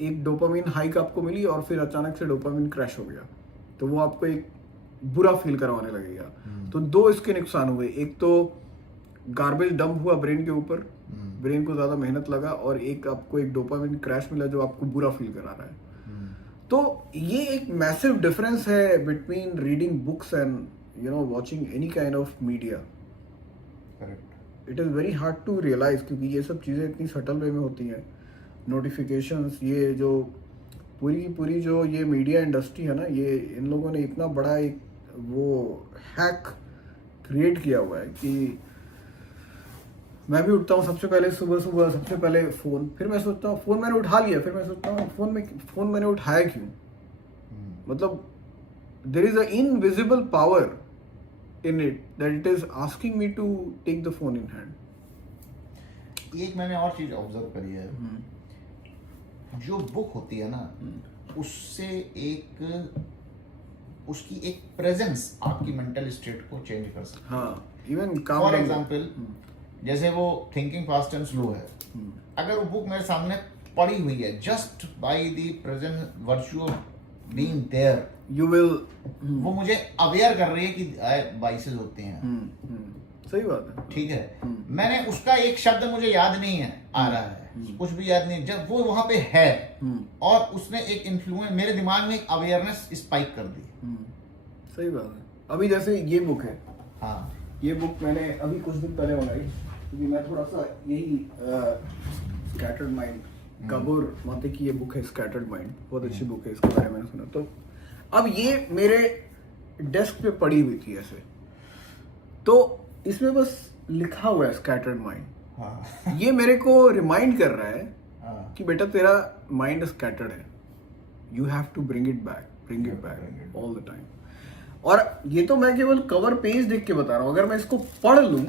एक डोपामिन हाइक आपको मिली और फिर अचानक से डोपामिन क्रैश हो गया, तो वो आपको एक बुरा फील करवाने लगेगा। तो 2 इसके नुकसान हुए, एक तो गार्बेज डंप हुआ ब्रेन के ऊपर, ब्रेन को ज्यादा मेहनत लगा, और एक आपको एक डोपामिन क्रैश मिला जो आपको बुरा फील करा रहा है। तो ये एक मैसिव डिफरेंस है between reading books and watching any kind of media. It is very hard to realise, क्योंकि ये सब चीजें इतनी सटल वे में होती हैं। नोटिफिकेशंस, ये जो पूरी जो ये मीडिया इंडस्ट्री है ना, ये इन लोगों ने इतना बड़ा एक वो हैक क्रिएट किया हुआ है कि मैं भी उठता हूँ सबसे पहले सुबह सबसे पहले फोन, फिर मैं सोचता हूँ फोन मैंने उठा लिया, फिर मैं सोचता हूँ फोन मैंने उठाया क्यों। मतलब there is a invisible power in it that it is asking me to take the phone in hand. एक मैंने और चीज ऑब्जर्व करी है, जो बुक होती है ना, उससे उसकी एक प्रेजेंस आपकी मेंटल स्टेट को चेंज कर सकती है। हाँ, इवन फॉर एग्जांपल जैसे वो थिंकिंग फास्ट एंड स्लो है, अगर वो बुक मेरे सामने पड़ी हुई है, just by the present virtue of being there, you will, वो मुझे अवेयर कर रही है कि बाइसेस होते हैं। सही बात है, ठीक है। मैंने उसका एक शब्द मुझे याद नहीं है आ रहा है, कुछ भी याद नहीं, जब वो वहां पे है और उसने एक इन्फ्लुएंस मेरे दिमाग में, एक अवेयरनेस स्पाइक कर दी। सही बात है। अभी जैसे ये बुक है, हाँ, ये बुक मैंने अभी कुछ दिन पहले मंगाई, क्योंकि मैं थोड़ा सा यही स्कैटर्ड माइंड, कबूर माते की ये बुक है स्कैटर्ड माइंड, बहुत अच्छी बुक है, इसके बारे में मैंने सुना। तो अब ये मेरे डेस्क पे पड़ी हुई थी ऐसे, तो इसमें बस लिखा हुआ है स्कैटर्ड माइंड। हाँ। ये मेरे को रिमाइंड कर रहा है कि बेटा तेरा माइंड स्कैटर्ड है, you have to bring it back all the time. और ये तो मैं केवल कवर पेज देख के बता रहा हूँ, अगर मैं इसको पढ़ लूं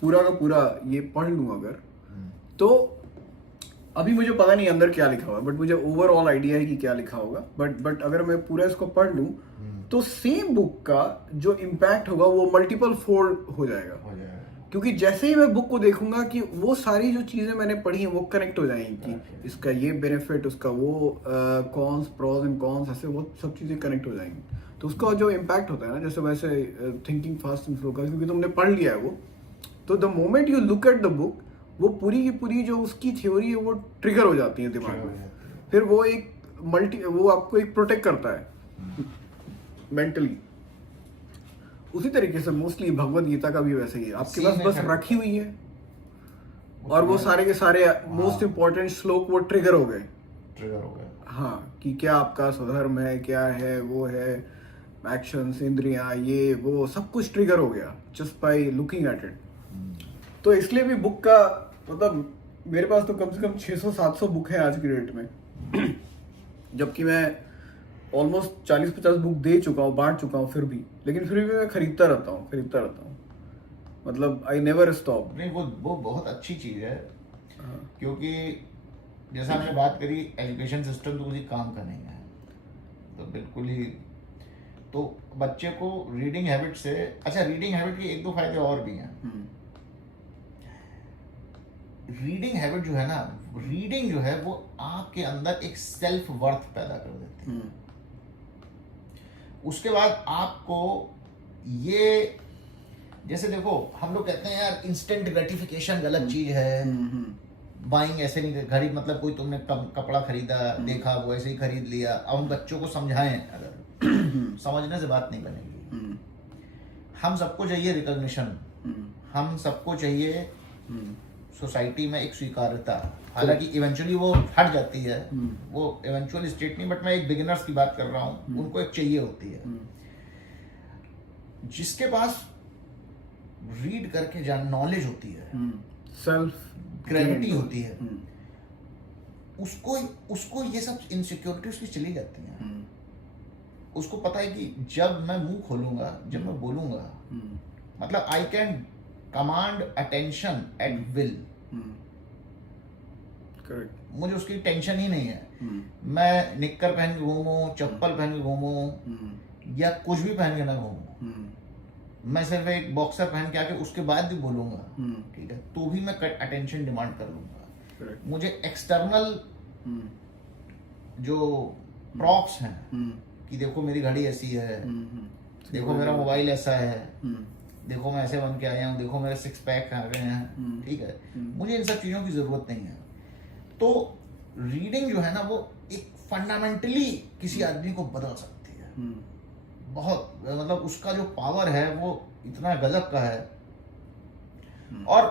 पूरा का पूरा, ये पढ़ लूं अगर, तो अभी मुझे पता नहीं अंदर क्या लिखा हुआ है, बट मुझे ओवरऑल आइडिया है कि क्या लिखा होगा। बट अगर मैं पूरा इसको पढ़ लूं तो सेम बुक का जो इम्पैक्ट होगा वो मल्टीपल फोल्ड हो जाएगा, क्योंकि जैसे ही मैं बुक को देखूंगा कि वो सारी जो चीजें मैंने पढ़ी हैं वो कनेक्ट हो जाएंगी कि इसका ये बेनिफिट, उसका वो कॉन्स, प्रोज एंड कॉन्स, ऐसे वो सब चीजें कनेक्ट हो जाएंगी। तो उसका जो इम्पैक्ट होता है ना, जैसे वैसे थिंकिंग फास्ट एंड स्लो का, क्योंकि तुमने पढ़ लिया है वो, तो the moment you look at the book, वो पूरी की पूरी जो उसकी थ्योरी है वो ट्रिगर हो जाती है दिमाग में, फिर वो एक वो आपको एक प्रोटेक्ट करता है मेंटली। उसी तरीके से मोस्टली भगवत गीता का भी वैसे ही है, आपके पास बस रखी हुई है और वो सारे के सारे मोस्ट इंपॉर्टेंट श्लोक वो ट्रिगर हो गए ट्रिगर हो गया। हाँ, कि क्या आपका स्वधर्म है, क्या है, वो है, एक्शंस, इंद्रियां, ये वो सब कुछ ट्रिगर हो गया just by looking at it. तो इसलिए भी बुक का मतलब मेरे पास तो कम से कम 600-700 बुक है आज की डेट में जबकि मैं ऑलमोस्ट 40-50 बुक दे चुका हूँ, बांट चुका हूँ, फिर भी मैं खरीदता रहता हूँ। मतलब आई नेवर स्टॉप। नहीं, वो बहुत अच्छी चीज है, क्योंकि जैसा हमने बात करी, एजुकेशन सिस्टम तो किसी काम का नहीं है, तो बिल्कुल ही। तो बच्चे को रीडिंग हैबिट से, अच्छा रीडिंग हैबिट के 1-2 फायदे और भी हैं। रीडिंग हैबिट जो है ना, रीडिंग जो है वो आपके अंदर एक सेल्फ वर्थ पैदा कर देती है। उसके बाद आपको ये, जैसे देखो हम लोग कहते हैं यार इंस्टेंट ग्रेटिफिकेशन गलत चीज है, बाइंग ऐसे नहीं, घड़ी मतलब कोई तुमने कपड़ा खरीदा, देखा, वो ऐसे ही खरीद लिया। अब हम बच्चों को समझाएं, अगर समझने से बात नहीं बनेगी। हम सबको चाहिए रिकॉग्निशन, हम सबको चाहिए सोसाइटी में एक स्वीकार्यता, हालांकि इवेंचुअली वो हट जाती है, वो इवेंचुअल स्टेट नहीं, बट मैं एक बिगिनर्स की बात कर रहा हूँ, उनको एक चाहिए होती है। जिसके पास रीड करके जान नॉलेज होती है, सेल्फ ग्रेविटी होती है, उसको ये सब इनसिक्योरिटी उसकी चली जाती हैं। उसको पता है कि जब मैं मुंह खोलूंगा, जब मैं बोलूंगा, मतलब I can command attention eight will. मुझे उसकी टेंशन ही नहीं है। मैं निक्कर पहन के घूमूं, चप्पल पहन के घूमूं, या कुछ भी पहन के ना घूमूं, मैं सिर्फ एक बॉक्सर पहन के आके उसके बाद भी बोलूंगा, ठीक है, तो भी मैं अटेंशन डिमांड कर लूंगा। मुझे एक्सटर्नल जो प्रॉप्स हैं कि देखो मेरी घड़ी ऐसी है, देखो मेरा मोबाइल ऐसा है, देखो मैं ऐसे बन के आया हूँ, देखो मेरे 6 पैक आ गए हैं, ठीक है, मुझे इन सब चीजों की जरूरत नहीं है। तो रीडिंग जो है ना, वो एक फंडामेंटली किसी आदमी को बदल सकती है बहुत, मतलब उसका जो पावर है वो इतना गजब का है। और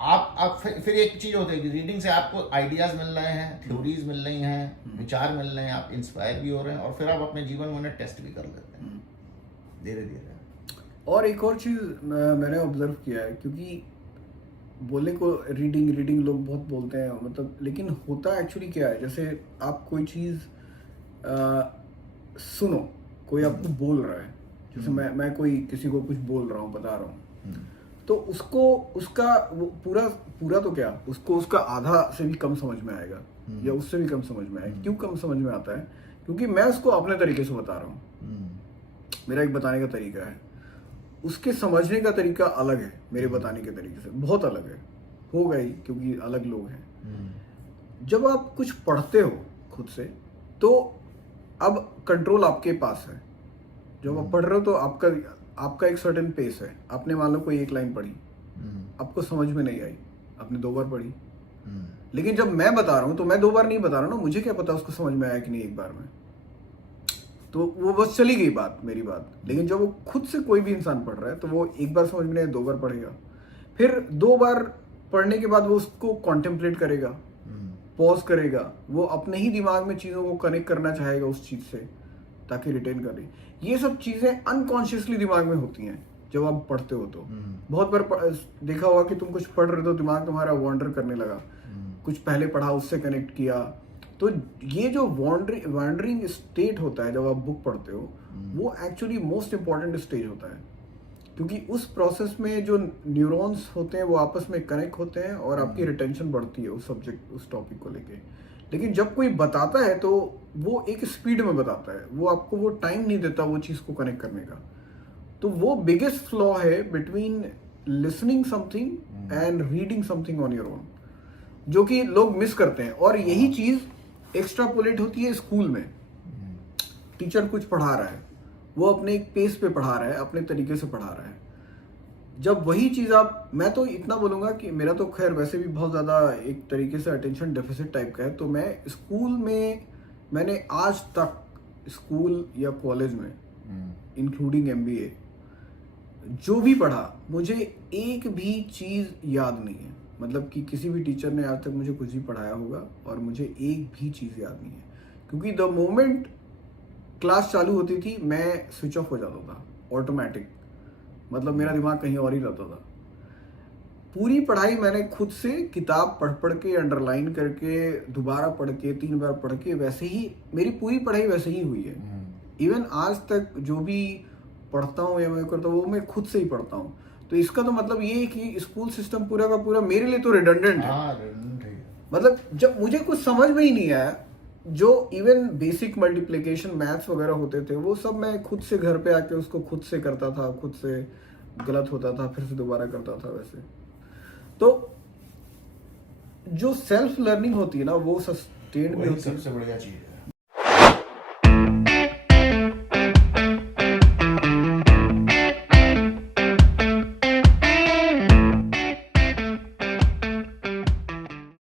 आप फिर एक चीज होती है कि रीडिंग से आपको आइडियाज मिल रहे हैं, थ्योरीज मिल रही हैं, विचार मिल रहे हैं, आप इंस्पायर भी हो रहे हैं, और फिर आप अपने जीवन में उन्हें टेस्ट भी कर लेते हैं धीरे धीरे। और एक और चीज मैंने ऑब्जर्व किया है, क्योंकि बोलने को रीडिंग लोग बहुत बोलते हैं, मतलब, लेकिन होता एक्चुअली क्या है, जैसे आप कोई चीज सुनो, कोई आपको बोल रहा है, जैसे मैं कोई किसी को कुछ बोल रहा हूँ, बता रहा हूँ, तो उसको उसका वो पूरा तो क्या, उसको उसका आधा से भी कम समझ में आएगा, या उससे भी कम समझ में आएगा। क्यों कम समझ में आता है? क्योंकि मैं उसको अपने तरीके से बता रहा हूँ, मेरा एक बताने का तरीका है, उसके समझने का तरीका अलग है, मेरे बताने के तरीके से बहुत अलग है, होगा ही, क्योंकि अलग लोग हैं। जब आप कुछ पढ़ते हो खुद से, तो अब कंट्रोल आपके पास है। जब आप पढ़ रहे हो तो आपका एक सर्टेन पेस है। आपने मान लो कोई एक लाइन पढ़ी, आपको समझ में नहीं आई, आपने 2 बार पढ़ी, लेकिन जब मैं बता रहा हूँ तो मैं 2 बार नहीं बता रहा ना, मुझे क्या पता उसको समझ में आया कि नहीं एक बार में, तो वो बस चली गई बात, मेरी बात। लेकिन जब वो खुद से कोई भी इंसान पढ़ रहा है, तो वो एक बार समझ में नहीं, 2 बार पढ़ेगा, फिर 2 बार पढ़ने के बाद वो उसको कॉन्टेम्पलेट करेगा, पॉज करेगा, वो अपने ही दिमाग में चीज़ों को कनेक्ट करना चाहेगा उस चीज़ से, ताकि रिटेन करे। ये सब चीज़ें अनकॉन्शियसली दिमाग में होती हैं जब आप पढ़ते हो। तो बहुत बार देखा होगा कि तुम कुछ पढ़ रहे हो, दिमाग तुम्हारा वॉन्डर करने लगा, कुछ पहले पढ़ा उससे कनेक्ट किया। तो ये जो वॉन्डरिंग स्टेट होता है जब आप बुक पढ़ते हो, वो एक्चुअली मोस्ट इंपॉर्टेंट स्टेज होता है, क्योंकि उस प्रोसेस में जो न्यूरॉन्स होते हैं वो आपस में कनेक्ट होते हैं और आपकी रिटेंशन बढ़ती है उस सब्जेक्ट, उस टॉपिक को लेके। लेकिन जब कोई बताता है तो वो एक स्पीड में बताता है, वो आपको वो टाइम नहीं देता वो चीज़ को कनेक्ट करने का। तो वो बिगेस्ट फ्लॉ है between listening something and reading something on your own, जो कि लोग मिस करते हैं। और यही चीज़ एक्स्ट्रापोलेट होती है स्कूल में। टीचर कुछ पढ़ा रहा है, वो अपने एक पेस पे पढ़ा रहा है, अपने तरीके से पढ़ा रहा है। जब वही चीज़ मैं तो इतना बोलूँगा कि मेरा तो खैर वैसे भी बहुत ज़्यादा एक तरीके से अटेंशन डेफिसिट टाइप का है, तो मैं स्कूल में, मैंने आज तक स्कूल या कॉलेज में इंक्लूडिंग MBA जो भी पढ़ा, मुझे एक भी चीज़ याद नहीं है। मतलब कि किसी भी टीचर ने आज तक मुझे कुछ भी पढ़ाया होगा और मुझे एक भी चीज़ याद नहीं है, क्योंकि द मोमेंट क्लास चालू होती थी मैं स्विच ऑफ हो जाता था ऑटोमेटिक, मतलब मेरा दिमाग कहीं और ही रहता था। पूरी पढ़ाई मैंने खुद से किताब पढ़ पढ़ के, अंडरलाइन करके, दोबारा पढ़ के, 3 बार पढ़ के, वैसे ही मेरी पूरी पढ़ाई वैसे ही हुई है। इवन आज तक जो भी पढ़ता हूँ या मैं करता हूँ वो मैं खुद से ही पढ़ता हूँ। तो इसका तो मतलब ये है कि स्कूल सिस्टम पूरा का पूरा मेरे लिए तो रिडंडेंट है। मतलब जब मुझे कुछ समझ में ही नहीं आया, जो इवन बेसिक मल्टीप्लिकेशन मैथ्स वगैरह होते थे वो सब मैं खुद से घर पे आके उसको खुद से करता था, खुद से गलत होता था फिर से दोबारा करता था। वैसे तो जो सेल्फ लर्निंग होती है ना वो सस्टेन्ड भी होती है, सबसे बढ़िया चीज है।